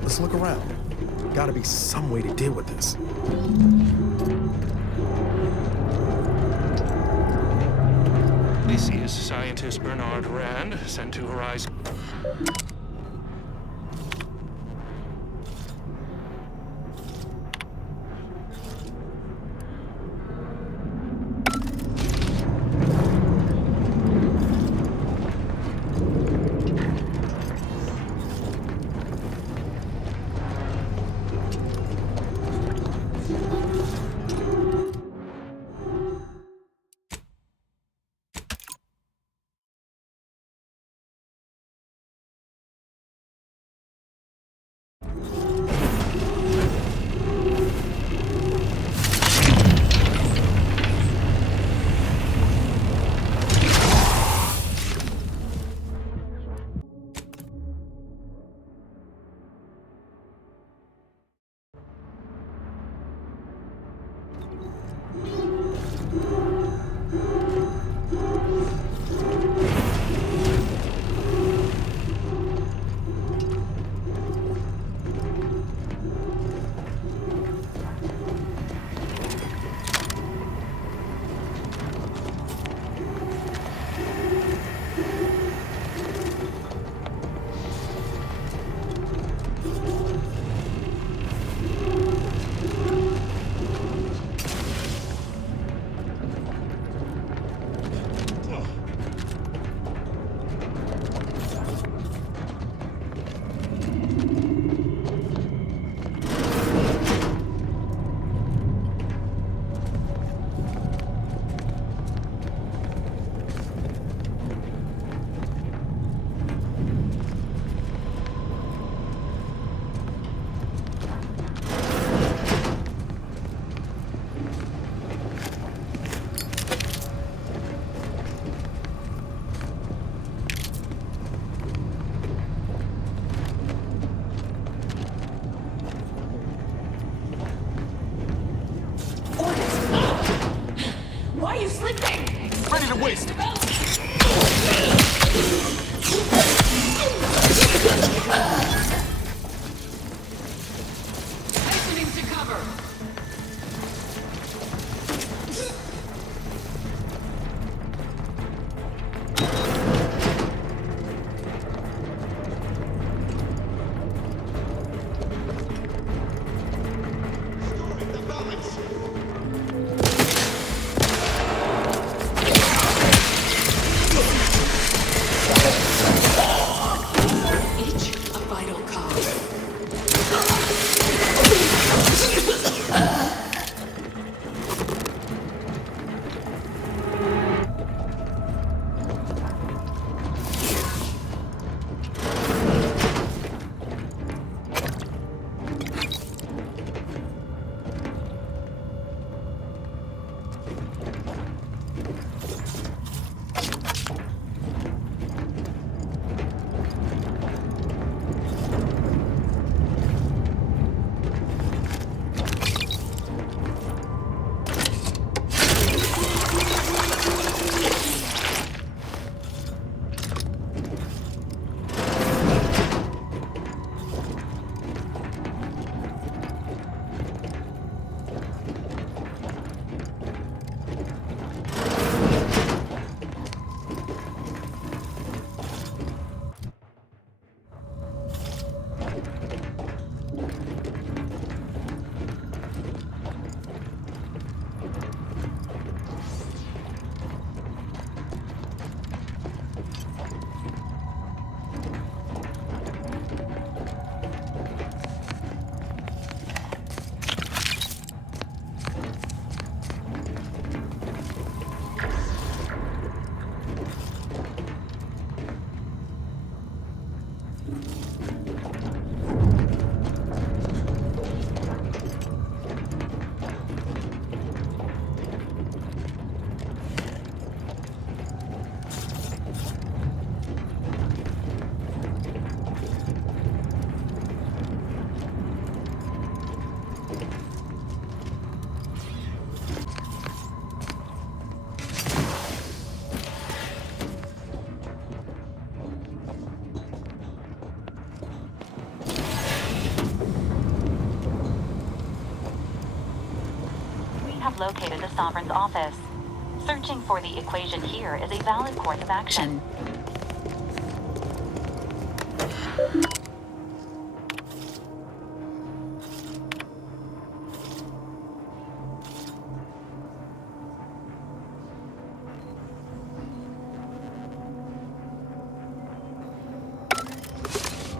Let's look around. Gotta be some way to deal with this. This is scientist Bernard Rand, sent to Horizon. Why are you sleeping? Ready to waste it. Hastening to cover. have located the Sovereign's office. Searching for the equation here is a valid course of action.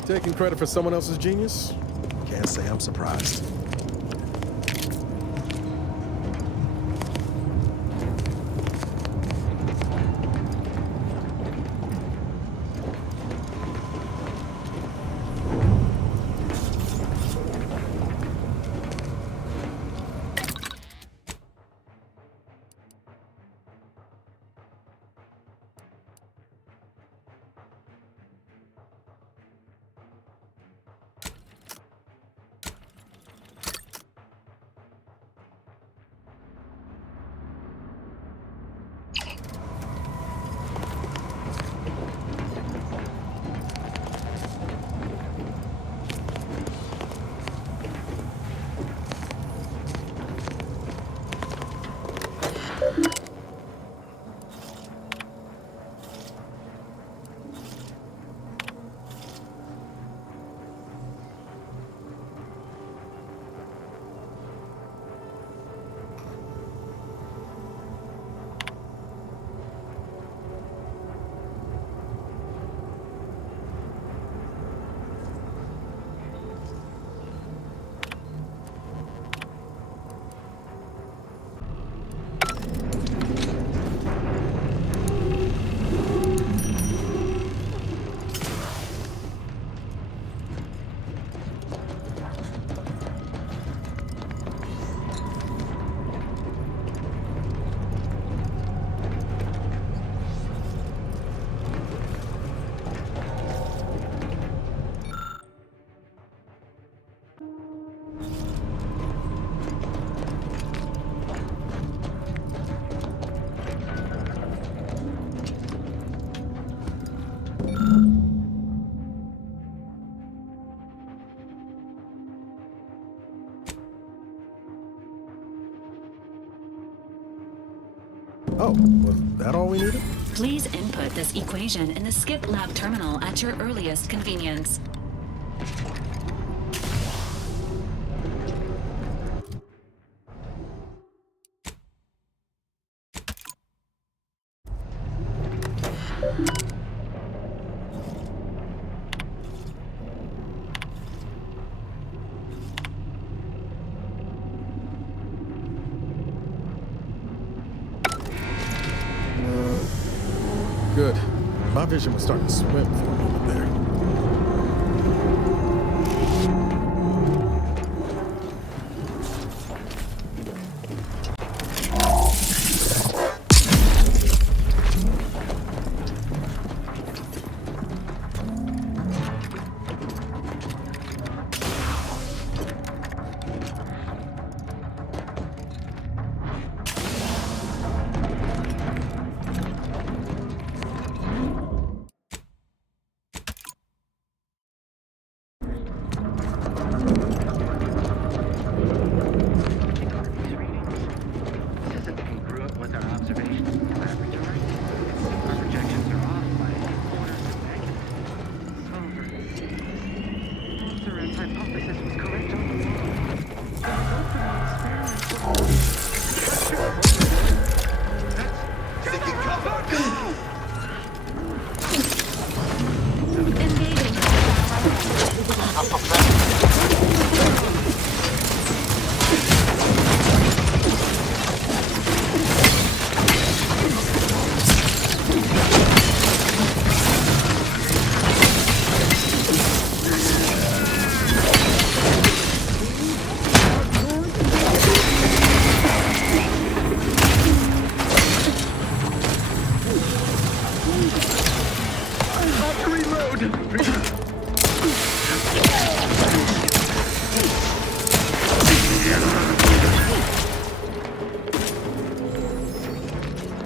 Taking credit for someone else's genius? Can't say I'm surprised. Oh, was that all we needed? Please input this equation in the Skip Lab terminal at your earliest convenience. Good. My vision was starting to swim for a moment there.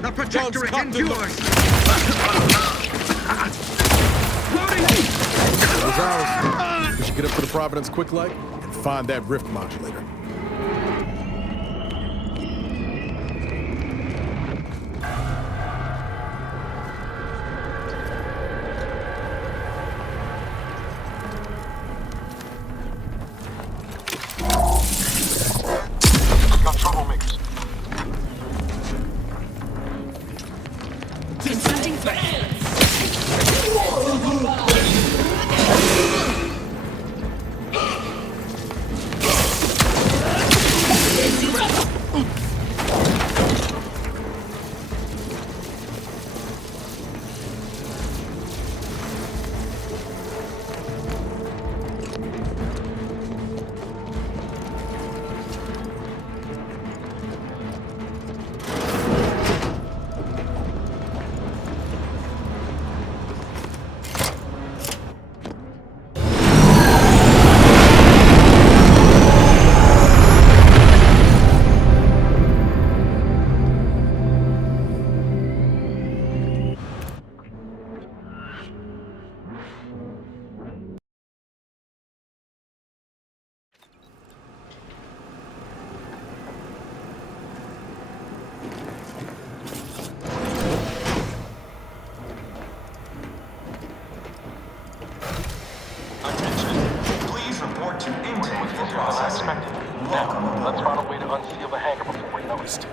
The Protectorate endures! Those ours. We should get up to the Providence quick light and find that rift modulator. was easier than I expected. Now, let's find a way to unseal the hangar before we're noticed.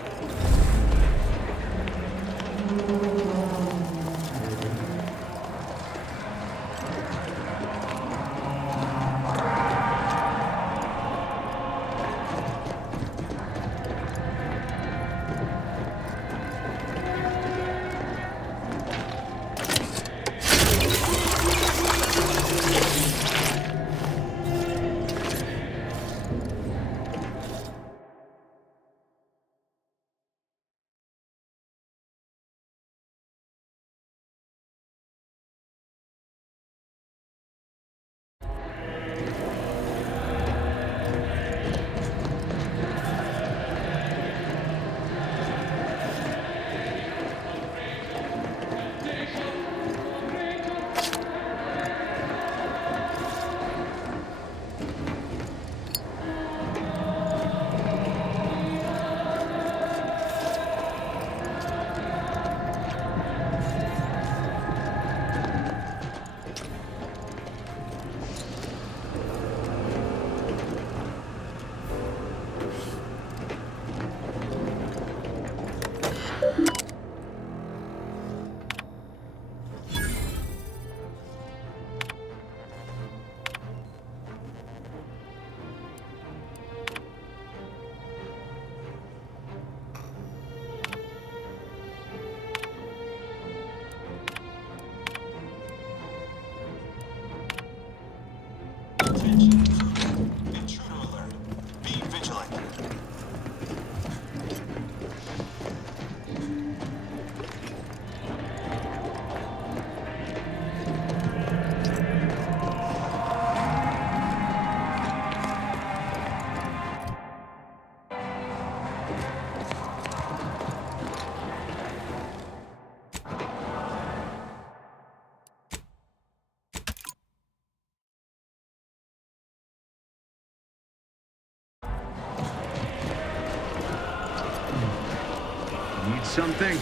Need something?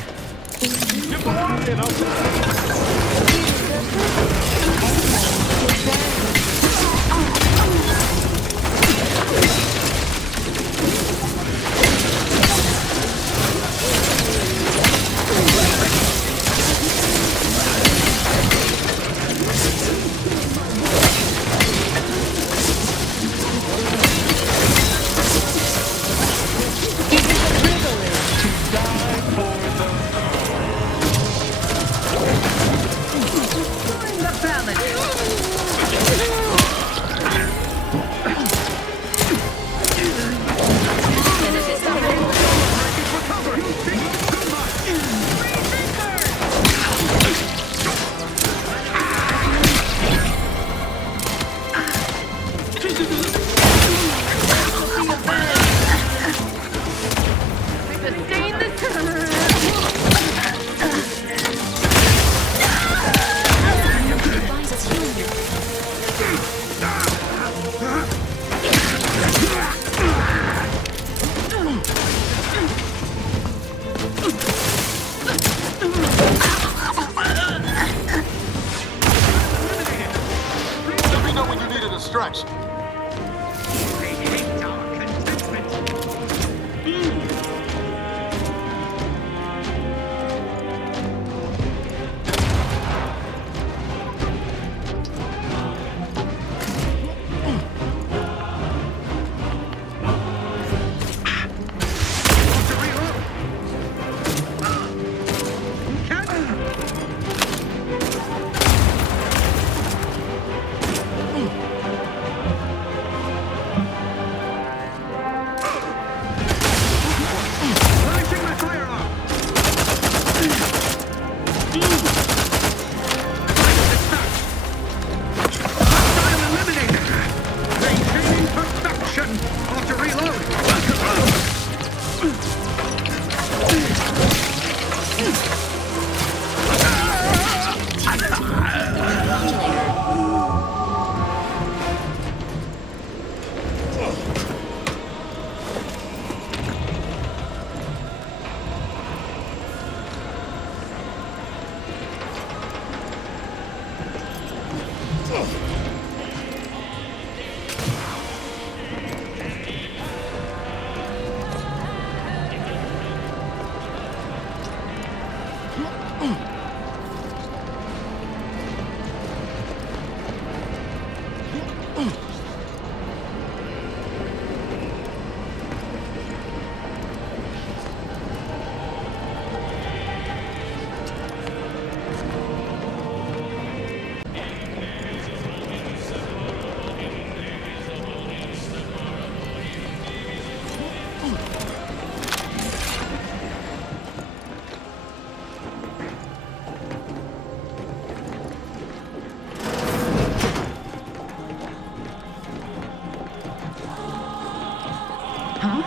Huh?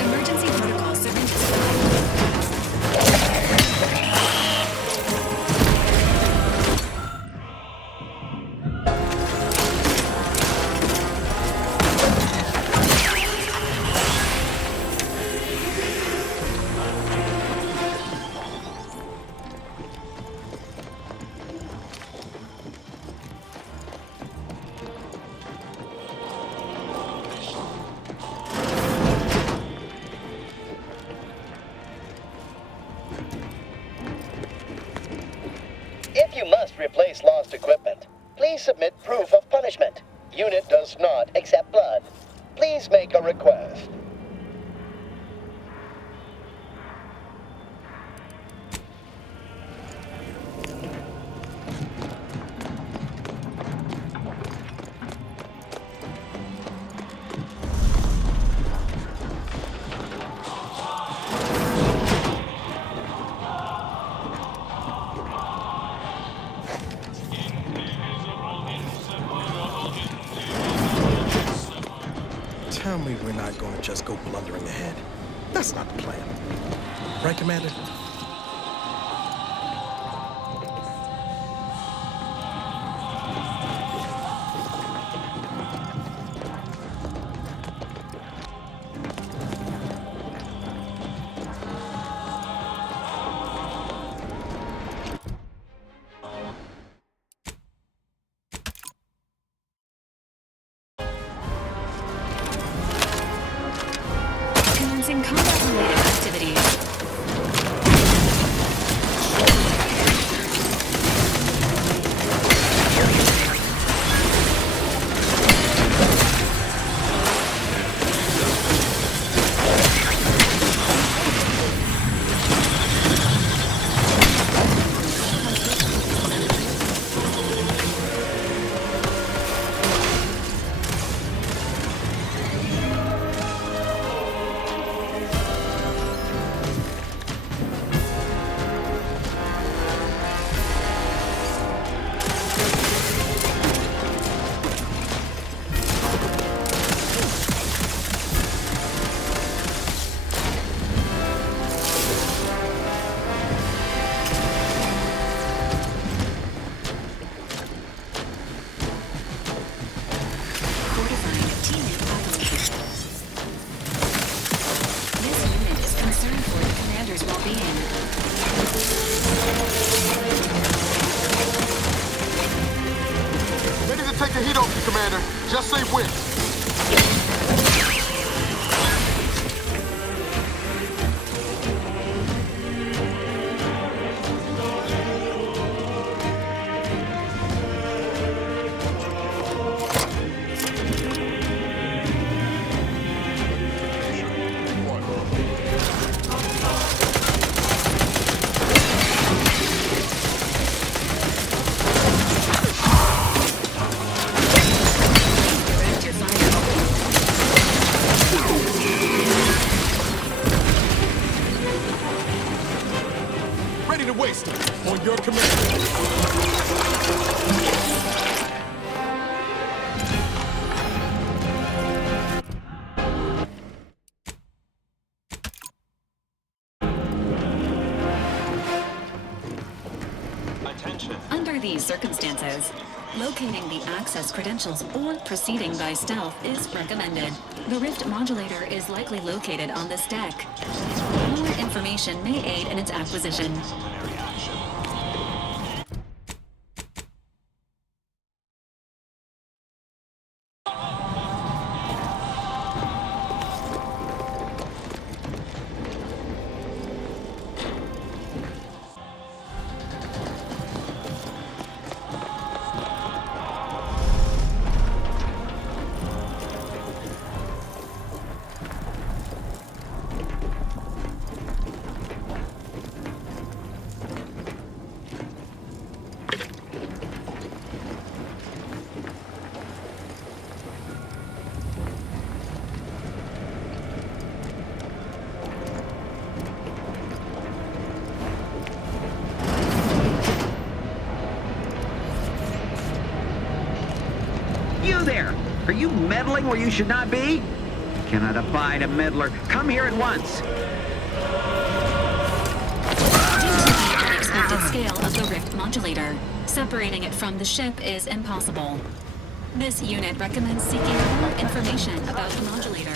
Emergency protocol syringe. If you must replace lost equipment, please submit proof of punishment. Unit does not accept blood. Please make a request. Tell me we're not going to just go blundering ahead. That's not the plan. Right, Commander? Commencing combat-related activities. Take the heat off you, Commander. Just say when. On your command. Under these circumstances, locating the access credentials or proceeding by stealth is recommended. The rift modulator is likely located on this deck. More information may aid in its acquisition. you meddling where you should not be? Cannot abide a meddler. Come here at once. Expected scale of the rift modulator. Separating it from the ship is impossible. This unit recommends seeking more information about the modulator.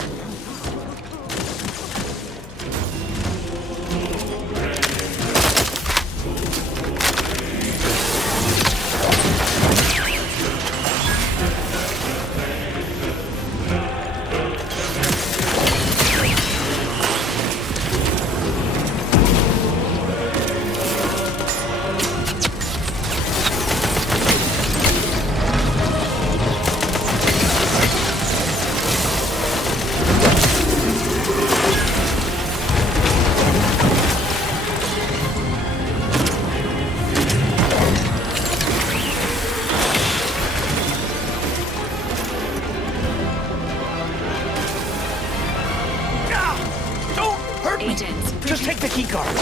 Just take the keycard.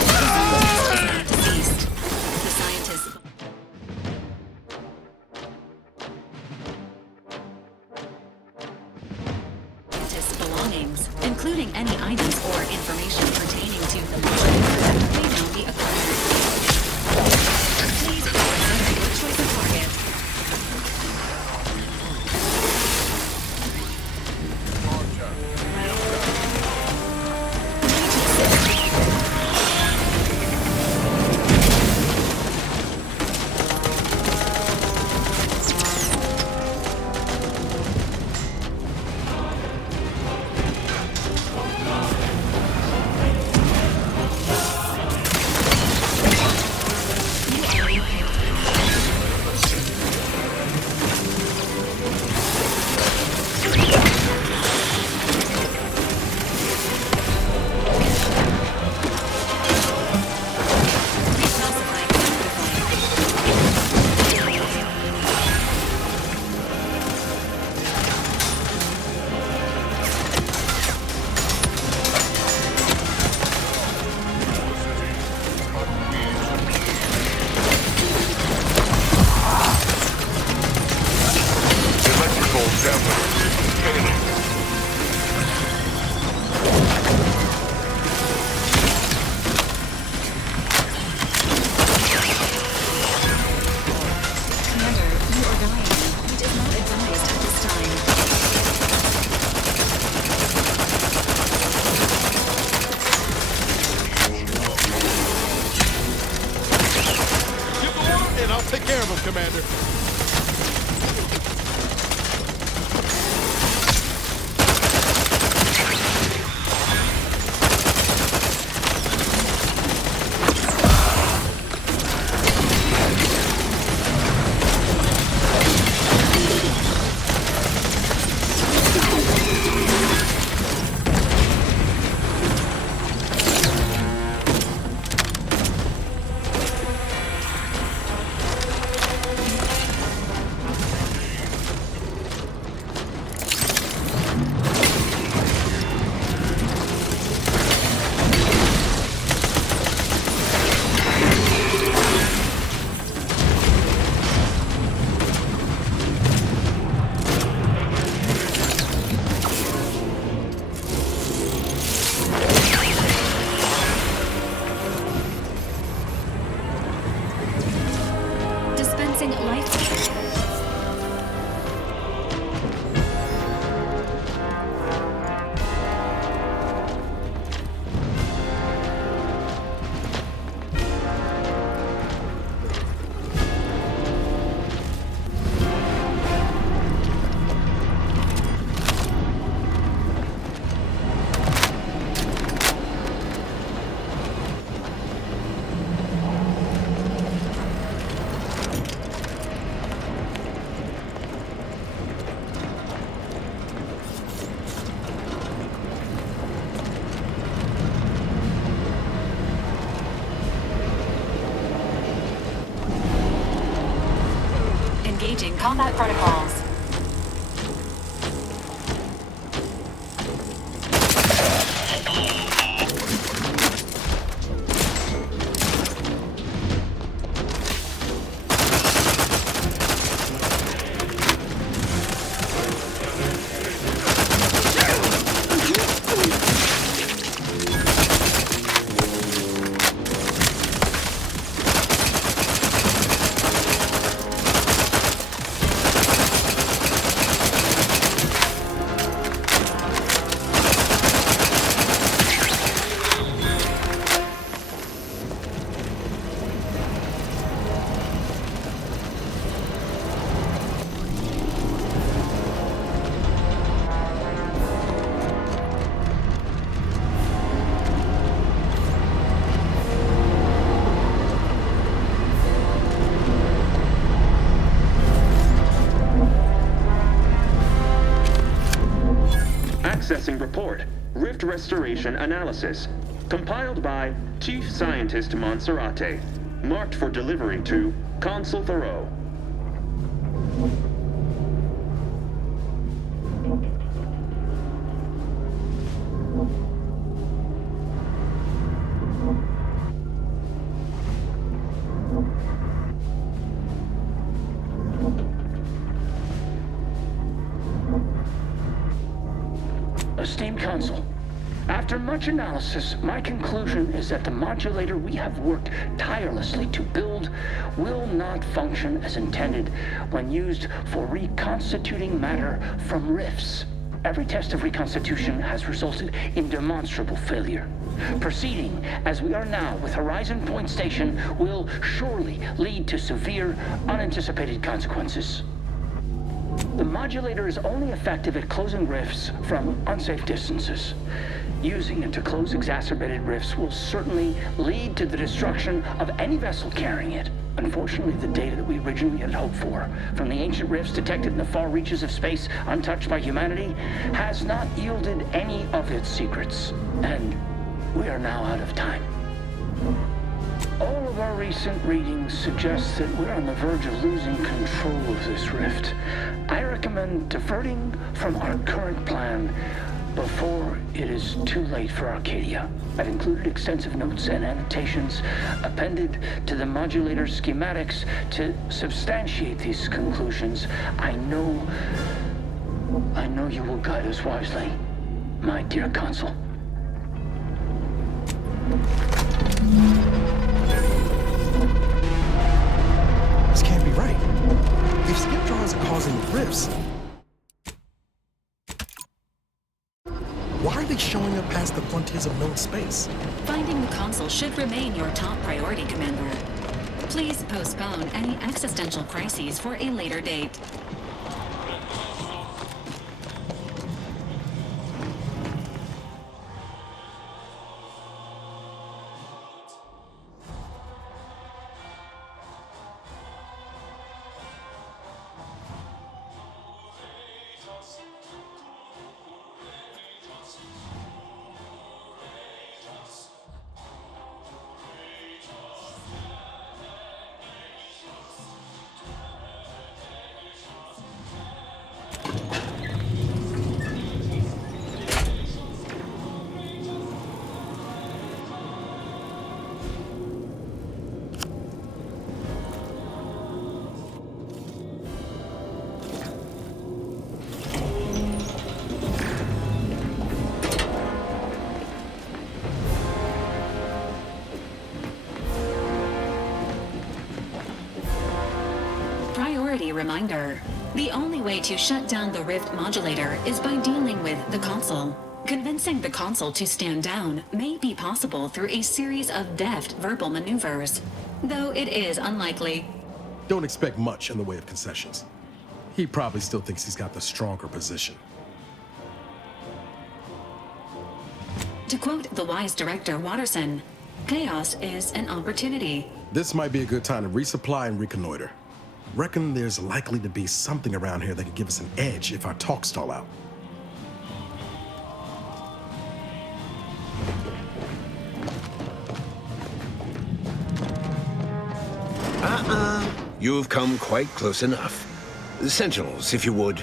Deceased. The scientist. Scientist's belongings, including any items or information pertaining to the modulator, may now be acquired. Please reconsider your choice of target. Take care of him, Commander. Engaging combat protocols. restoration analysis, compiled by Chief Scientist Monserrate, marked for delivery to Consul Thoreau. Esteemed Consul, after much analysis, my conclusion is that the modulator we have worked tirelessly to build will not function as intended when used for reconstituting matter from rifts. Every test of reconstitution has resulted in demonstrable failure. Proceeding as we are now with Horizon Point Station will surely lead to severe, unanticipated consequences. The modulator is only effective at closing rifts from unsafe distances. Using it to close exacerbated rifts will certainly lead to the destruction of any vessel carrying it. Unfortunately, the data that we originally had hoped for from the ancient rifts detected in the far reaches of space untouched by humanity has not yielded any of its secrets, and we are now out of time. All of our recent readings suggest that we're on the verge of losing control of this rift. I recommend diverting from our current plan before it is too late for Arcadia. I've included extensive notes and annotations appended to the modulator schematics to substantiate these conclusions. I know you will guide us wisely, my dear Consul. This can't be right. If skip drawings are causing rifts, why are they showing up past the frontiers of known space? Finding the Consul should remain your top priority, Commander. Please postpone any existential crises for a later date. Reminder. The only way to shut down the Rift modulator is by dealing with the Consul. Convincing the Consul to stand down may be possible through a series of deft verbal maneuvers, though it is unlikely. Don't expect much in the way of concessions. He probably still thinks he's got the stronger position. To quote the wise director Watterson, chaos is an opportunity. This might be a good time to resupply and reconnoiter. Reckon there's likely to be something around here that could give us an edge if our talks stall out. You've come quite close enough. Sentinels, if you would.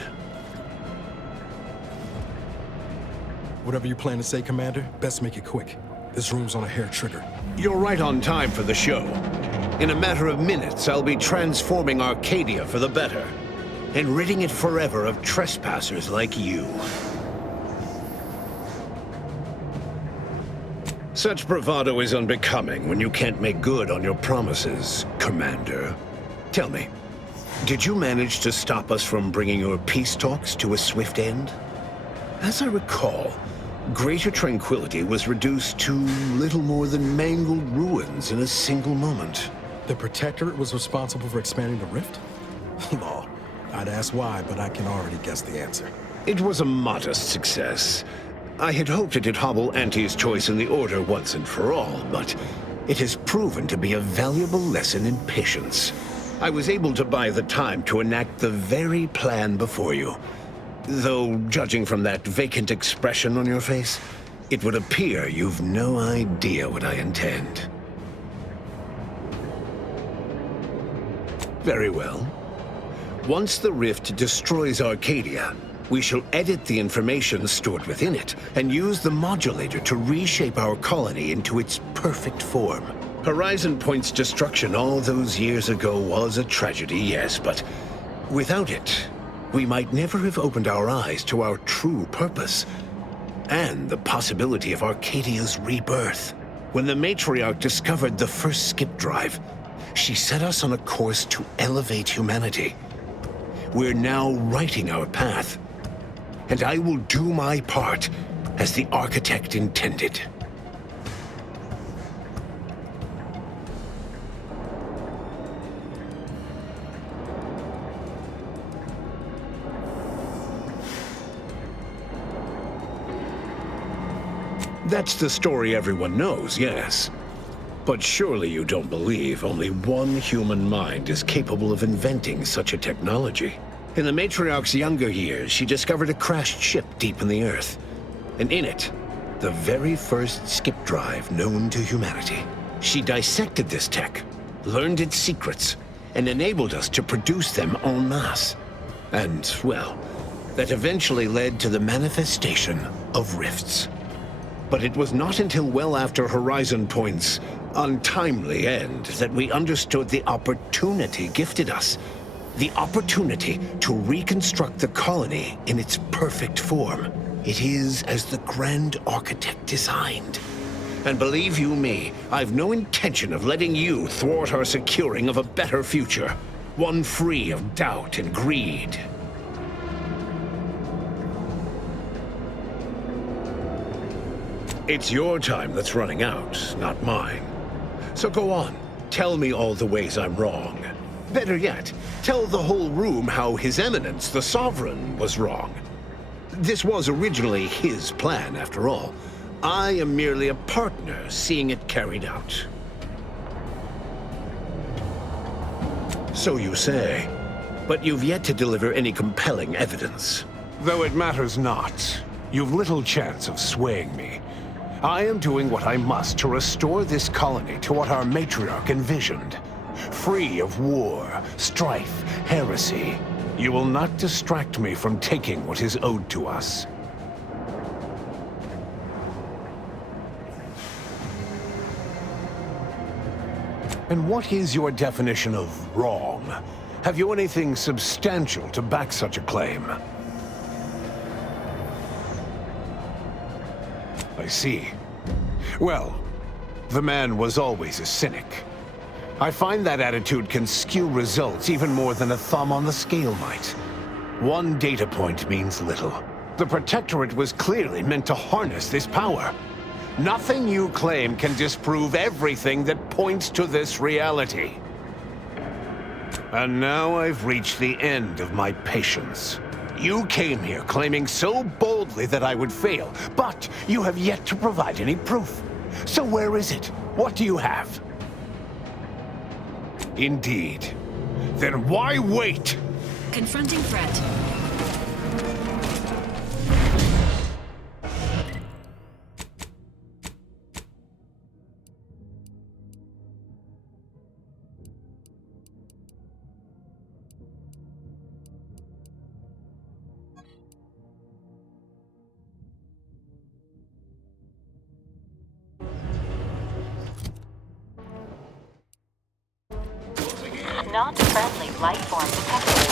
Whatever you plan to say, Commander, best make it quick. This room's on a hair trigger. You're right on time for the show. In a matter of minutes, I'll be transforming Arcadia for the better, and ridding it forever of trespassers like you. Such bravado is unbecoming when you can't make good on your promises, Commander. Tell me, did you manage to stop us from bringing your peace talks to a swift end? As I recall, Greater Tranquility was reduced to little more than mangled ruins in a single moment. The Protectorate was responsible for expanding the rift? Law. I'd ask why, but I can already guess the answer. It was a modest success. I had hoped it'd hobble Anti's choice in the Order once and for all, but it has proven to be a valuable lesson in patience. I was able to buy the time to enact the very plan before you. Though, judging from that vacant expression on your face, It would appear you've no idea what I intend. Very well. Once the rift destroys Arcadia, we shall edit the information stored within it and use the modulator to reshape our colony into its perfect form. Horizon Point's destruction all those years ago was a tragedy, yes, but without it, we might never have opened our eyes to our true purpose and the possibility of Arcadia's rebirth. When the matriarch discovered the first skip drive, she set us on a course to elevate humanity. We're now writing our path, and I will do my part as the architect intended. That's the story everyone knows, yes. But surely you don't believe only one human mind is capable of inventing such a technology. In the matriarch's younger years, she discovered a crashed ship deep in the Earth. And in it, the very first skip drive known to humanity. She dissected this tech, learned its secrets, and enabled us to produce them en masse. And, well, that eventually led to the manifestation of rifts. But it was not until well after Horizon Point's untimely end that we understood the opportunity gifted us. The opportunity to reconstruct the colony in its perfect form. It is as the Grand Architect designed. And believe you me, I've no intention of letting you thwart our securing of a better future. One free of doubt and greed. It's your time that's running out, not mine. So go on, tell me all the ways I'm wrong. Better yet, tell the whole room how His Eminence, the Sovereign, was wrong. This was originally his plan, after all. I am merely a partner seeing it carried out. So you say, but you've yet to deliver any compelling evidence. Though it matters not, you've little chance of swaying me. I am doing what I must to restore this colony to what our matriarch envisioned. Free of war, strife, heresy. You will not distract me from taking what is owed to us. And what is your definition of wrong? Have you anything substantial to back such a claim? I see. Well, the man was always a cynic. I find that attitude can skew results even more than a thumb on the scale might. One data point means little. The Protectorate was clearly meant to harness this power. Nothing you claim can disprove everything that points to this reality. And now I've reached the end of my patience. You came here claiming so boldly that I would fail, but you have yet to provide any proof. So where is it? What do you have? Indeed. Then why wait? Confronting threat. Not friendly life form detected.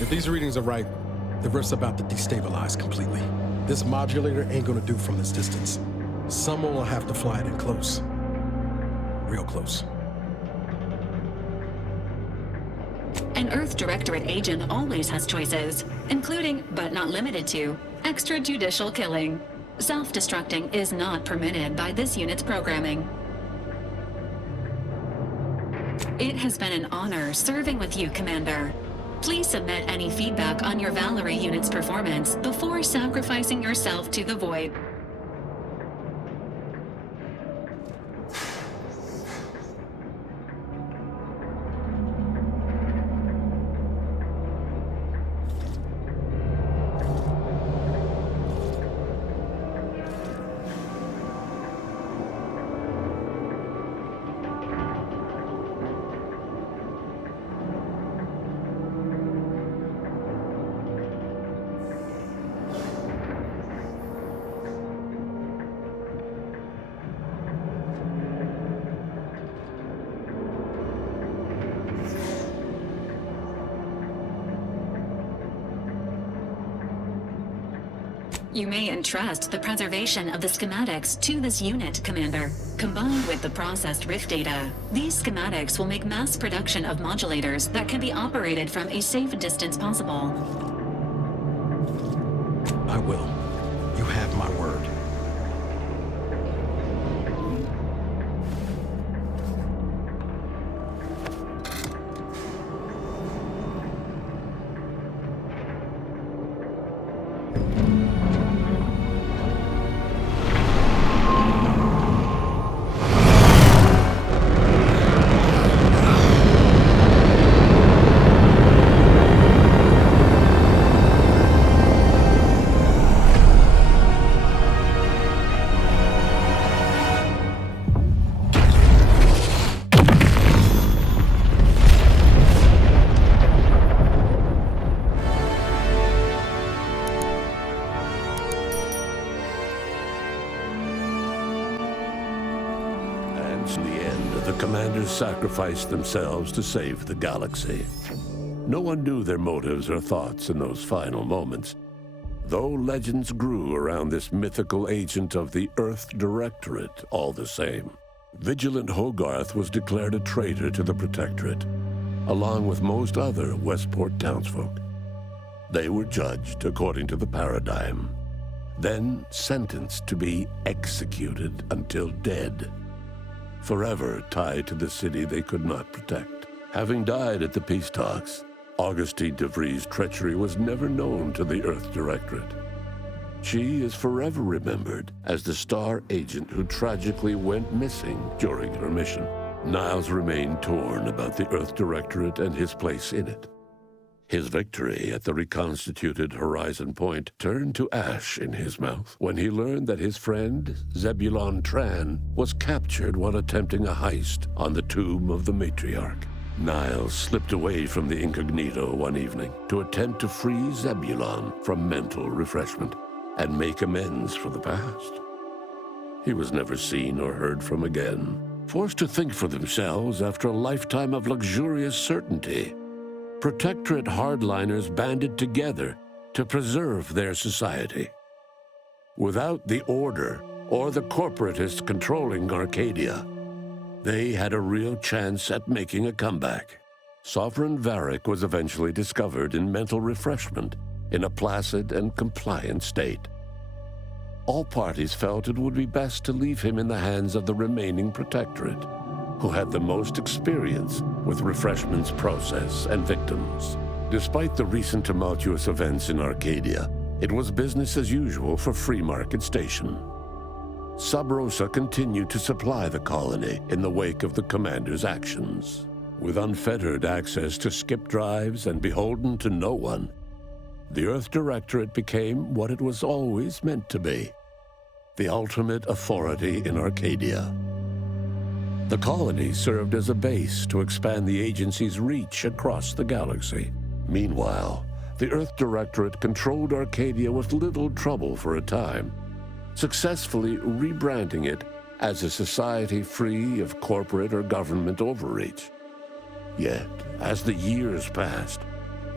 If these readings are right, the rift's about to destabilize completely. This modulator ain't gonna do from this distance. Someone will have to fly it in close. Real close. An Earth Directorate agent always has choices, including, but not limited to, extrajudicial killing. Self-destructing is not permitted by this unit's programming. It has been an honor serving with you, Commander. Please submit any feedback on your Valerie unit's performance before sacrificing yourself to the void. You may entrust the preservation of the schematics to this unit, Commander. Combined with the processed rift data, these schematics will make mass production of modulators that can be operated from a safe distance possible. I will. You have my word. Sacrificed themselves to save the galaxy. No one knew their motives or thoughts in those final moments, though legends grew around this mythical agent of the Earth Directorate all the same. Vigilant Hogarth was declared a traitor to the Protectorate, along with most other Westport townsfolk. They were judged according to the paradigm, then sentenced to be executed until dead, forever tied to the city they could not protect. Having died at the peace talks, Augustine de Vries' treachery was never known to the Earth Directorate. She is forever remembered as the star agent who tragically went missing during her mission. Niles remained torn about the Earth Directorate and his place in it. His victory at the reconstituted Horizon Point turned to ash in his mouth when he learned that his friend, Zebulon Tran, was captured while attempting a heist on the tomb of the matriarch. Niles slipped away from the incognito one evening to attempt to free Zebulon from mental refreshment and make amends for the past. He was never seen or heard from again. Forced to think for themselves after a lifetime of luxurious certainty, Protectorate hardliners banded together to preserve their society. Without the Order or the corporatists controlling Arcadia, they had a real chance at making a comeback. Sovereign Varric was eventually discovered in mental refreshment in a placid and compliant state. All parties felt it would be best to leave him in the hands of the remaining Protectorate, who had the most experience with refreshment's process and victims. Despite the recent tumultuous events in Arcadia, it was business as usual for Free Market Station. Sub Rosa continued to supply the colony in the wake of the commander's actions. With unfettered access to skip drives and beholden to no one, the Earth Directorate became what it was always meant to be: the ultimate authority in Arcadia. The colony served as a base to expand the agency's reach across the galaxy. Meanwhile, the Earth Directorate controlled Arcadia with little trouble for a time, successfully rebranding it as a society free of corporate or government overreach. Yet, as the years passed,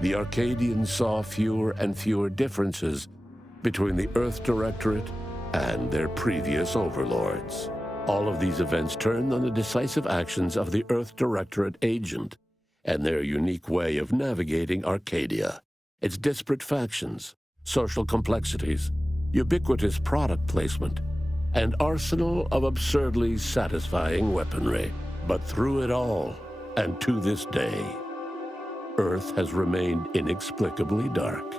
the Arcadians saw fewer and fewer differences between the Earth Directorate and their previous overlords. All of these events turned on the decisive actions of the Earth Directorate agent and their unique way of navigating Arcadia, its disparate factions, social complexities, ubiquitous product placement, and arsenal of absurdly satisfying weaponry. But through it all, and to this day, Earth has remained inexplicably dark.